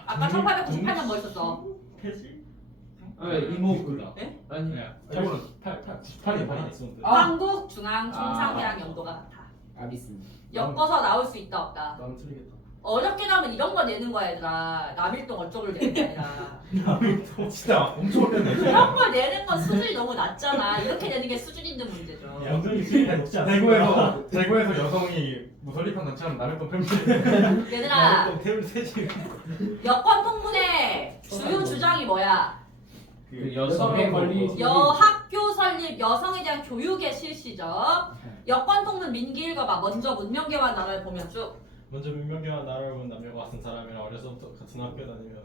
아까 1898년 뭐 있었어? 폐지? 이모구다. 네? 아니 이거는 98이 있었는데 한국 중앙 총상회랑 연도가 같아. 아비스. 엮어서 나올 수 있다 없다. 나는 틀리겠다. 어렵게 나오면 이런 거 내는 거야 얘들아. 남일동 어쩌고를 내는 게 아니라 진짜 엄청 어렵네. 그런 걸 내는 건 수준이 너무 낮잖아. 이렇게 내는 게 수준 있는 문제죠. 영정이 수익이 높지 않습니까? 대구에서 여성이 무설립한 단체하면 남일동 팬들. 얘들아 또 태울 세지 여권 통문의 주요 주장이 뭐야? 그 여성의 권리 여학교 설립, 여성에 대한 교육의 실시죠. 여권 통문 민기 읽어봐. 먼저 문명계와 나라를 보면 쭉. 먼저 민명계와 나라를 본 남녀가 같은 사람이라 어려서부터 같은 학교 다니며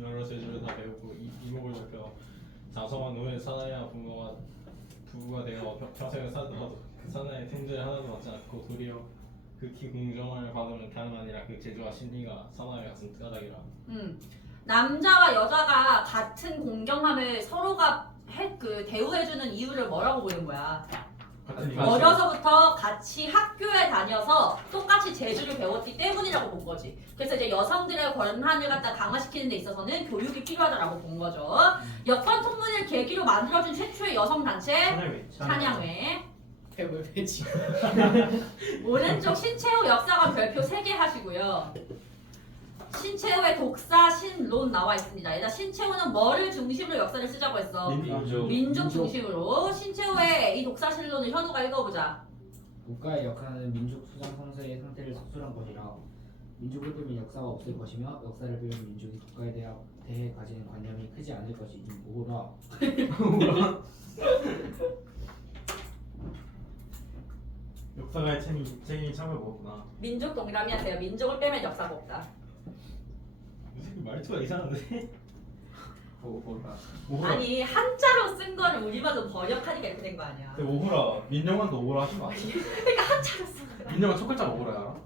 여러 재주를 다 배우고 이목을 넓혀 장성한 노예 사나이와 부부가 되어 평생을 살더라도 그 사나이의 텐제에 하나도 맞지 않고 도리어 극히 공정을 받으면 다름 아니라 그 재주와 신리가 사나이와 같은 까닭이라. 남자와 여자가 같은 공경함을 서로가 대우해주는 이유를 뭐라고 보는 거야? 어려서부터 같이 학교에 다녀서 똑같이 재주를 배웠기 때문이라고 본 거지. 그래서 이제 여성들의 권한을 갖다 강화시키는 데 있어서는 교육이 필요하다라고 본 거죠. 여권 통문을 계기로 만들어준 최초의 여성 단체 찬양회. 배울 배지. 오른쪽 신채호 역사관 별표 3개 하시고요. 신채호의 독사 신론 나와 있습니다. 얘들아 신채호는 뭐를 중심으로 역사를 쓰자고 했어? 민족 중심으로. 신채호의 이 독사 신론을 현우가 읽어보자. 국가의 역사는 민족 수장 성서의 상태를 속출한 것이라 민족을 빼면 역사가 없을 것이며 역사를 빼면 민족이 국가에 대해 가지는 관념이 크지 않을 것이니 오라. 역사가의 책임이 참을 먹었구나. 민족 동일함이 하세요. 민족을 빼면 역사가 없다. 이 새끼 말투가 이상한데? 오호라. 오호라. 아니 한자로 쓴 거를 우리말로 번역하니까 이렇게 된 거 아니야. 근데 오호라. 민영환도 오호라 하신 거 아니야? 그러니까 한자로 쓴 거야. 민영환 첫 글자가 오호라야.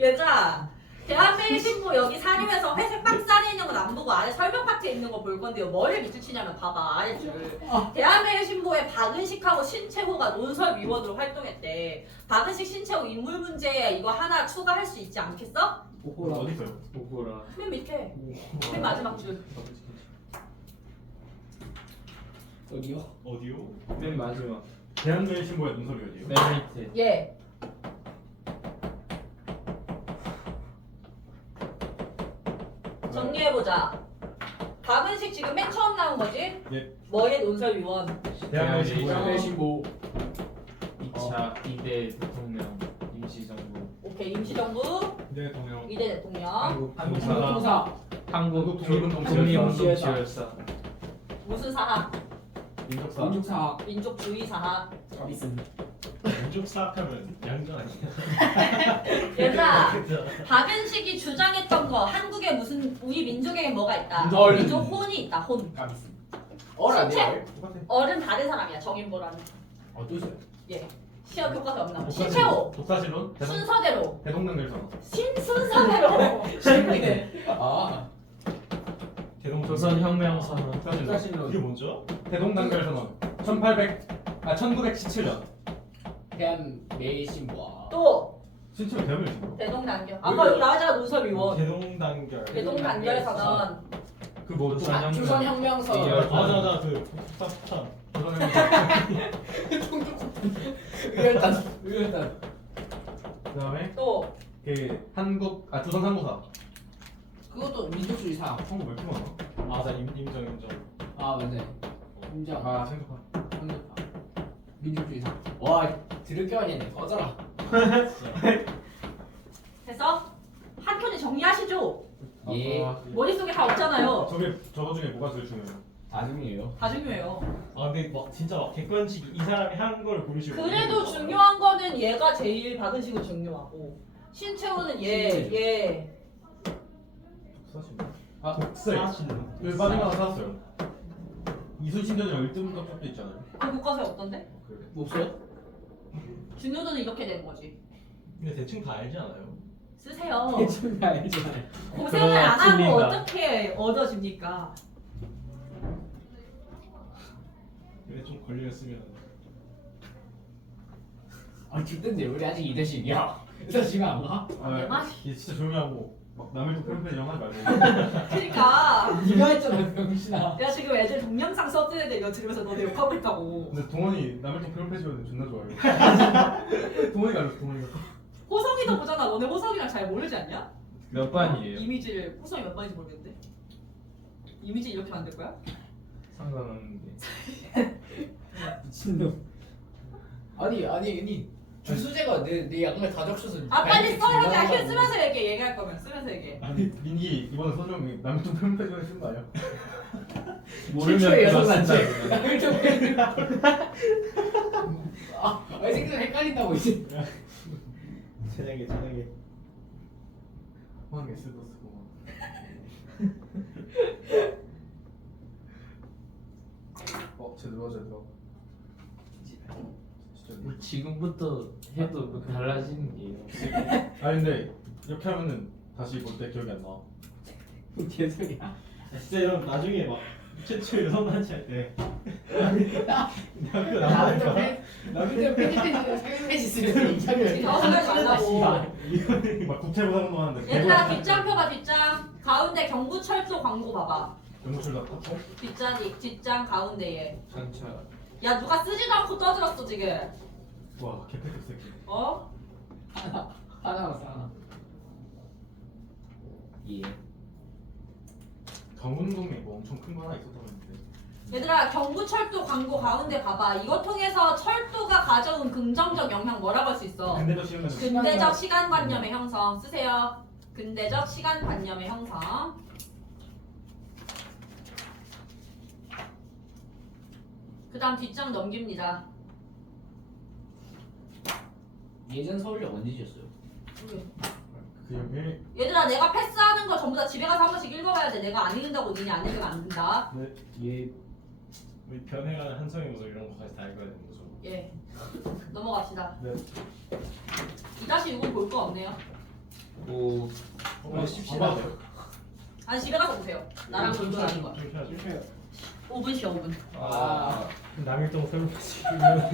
얘들아 대한매일 신부 여기 사료에서 회색 박스 안에 있는 건 안 보고 아래 설명 파트에 있는 거 볼 건데요. 뭐를 밑줄치냐면 봐봐 아래줄. 대한매일 신부의 박은식하고 신채호가 논설위원으로 활동했대. 박은식 신채호 인물 문제 이거 하나 추가할 수 있지 않겠어? 오호라. 어디 있어요? 오호라. 맨 밑에 맨 마지막 줄. 어디요? 어디요? 맨 마지막. 대한민국 신보의 논설위원이에요. 맨 밑에. 예. 정리해보자. 박은식 지금 맨 처음 나온 거지? 예. 뭐의 논설위원? 대한민국 신보. 2차 2대 대통령 임시정부. 오케이 임시정부 네, 동영. 2대 대통령 한국 공사. 한국 독립운동치열사. 독립운동치열사. 무슨 사학? 민족사. 민족사학. 민족주의 사학. 아비스. 민족 사학하면 양조 아니야? 얘들아 박은식이 주장했던 거 한국에 무슨 우리 민족에 뭐가 있다. 민족. 민족 혼이 있다. 혼. 까비스. 신체? 똑같아. 어른 다른 사람이야. 정인보라는. 또 있어요. 예. 시험 교과서 없나? 신체호. 독사실론. 순서대로. 대동단결선. 순서대로. 재밌네. 아 조선혁명선언. 독사실론. 이게 뭐죠? 대동단결선언. 1917년. 대한 매신부와 또 신체로 대합을 했어. 대동단결. 아까 여기 나와잖아 눈썹이원. 대동단결. 대동단결에서는 그뭐 조선혁명서 맞아 그 폭탄. 의열단 그다음에 또 조선 삼국사. 그것도 민족주의 사. 한국 왜 이렇게 많아? 맞아 인정. 아 맞네. 인정. 생각하. 한국파. 민족주의 사. 와 들을 게 많이 했네. 꺼져라. 해서 한 톤이 정리하시죠. 예. 머릿속에 다 없잖아요. 저거 중에 뭐가 제일 중요해요? 다 중요해요. 다 중요해요. 아 근데 막 진짜 막 객관식 이 사람이 한 걸 고르시고. 그래도 중요한 거는 얘가 제일 박은식은 중요하고 신채호는 얘. 독사실론. 독살. 그 빠진 거 하나 찾았어요. 이순신전이랑 1등 적도 있잖아요. 그 교과서에 없던데? 없어요? 중요도는 이렇게 되는 거지. 근데 대충 다 알지 않아요? 쓰세요. 대충 다 알잖아요. 고생을 안 하고 틀린다. 어떻게 얻어집니까? 근데 좀 걸렸으면. 아 죽던데 우리 아직 2대씩이야. 그래서 지금 안 가? 얘 진짜 조용히 하고 막 남의 또 프로필 이런 거 하지 말고. 그러니까 네가 했잖아 병신아. 내가 지금 애들 동영상 수업 듣는데 이거 들으면서 너네 욕하고 있다고. 근데 동원이 남의 또 프로필 찍었는데 존나 좋아요. 동원이가 알렸어 동원이가. 호석이도 보잖아. 너네 호석이랑 잘 모르지 않냐? 몇 반이에요? 이미지를 호석이 몇 번인지 모르겠는데. 이미지 이렇게 만들 거야? 상관없는데. 미친놈. 아니 주수재가 내 양말 다 적셔서. 아 빨리 써 발톱 얘기해. 지나가고. 쓰면서 얘기할 거면 쓰면서 얘기해. 아니 민기 이번에 서정이 남의 또 프로필 전에 쓴 거 아니야? 최초의 여성 그거 단체. 쓴다, 남을 좀 해. 아이 새끼들 헷갈린다고 이제. 제작에. 하는 게 쓰고 쓰고. 제대로. 진짜. 뭐 지금부터 해도 뭐 달라지는 게 없어요. 아니 근데 이렇게 하면은 다시 볼 때 기억이 안 나. 개소리야. 진짜 이런 나중에 막 최초 여성단체 할 때. 남을 좀 해. 남을 좀 페이지 쓰면서 이야기를 아, 그러지 말라고. 막 국채보상도 하는데. 얘들아 뒷장 펴봐 뒷장. 가운데 경부철도 광고 봐봐. 영무출 났다. 뒷장 가운데에. 장차. 야 누가 쓰지도 않고 떠들었어 지금. 와 개패급 새끼. 어? 하나. 예. 강운동에 뭐 엄청 큰 거 하나 있었다는데. 얘들아 경부철도 광고 가운데 봐봐. 이거 통해서 철도가 가져온 긍정적 영향 뭐라고 할 수 있어? 근데도 시간 가는. 근대적 시간관념의 형성 쓰세요. 근대적 시간관념의 형성. 그 다음 뒷장 넘깁니다. 예전 서울역 언제 지었어요? 그 형이. 얘들아 내가 패스하는 거 전부 다 집에 가서 한 번씩 읽어봐야 돼. 내가 안 읽는다고 니네 안 읽으면 안 된다. 예. 우리 변해가는 한성의 모습 이런 거까지 다 읽어야 되는 거죠. 예. 넘어갑시다. 네. 2-6은 볼 거 없네요. 오. 쉽시다. 아니 집에 가서 보세요. 나랑 공부하는 거. 좀 펴야죠. 5분 쉬어 5분. 아. 남일동 새로 보시면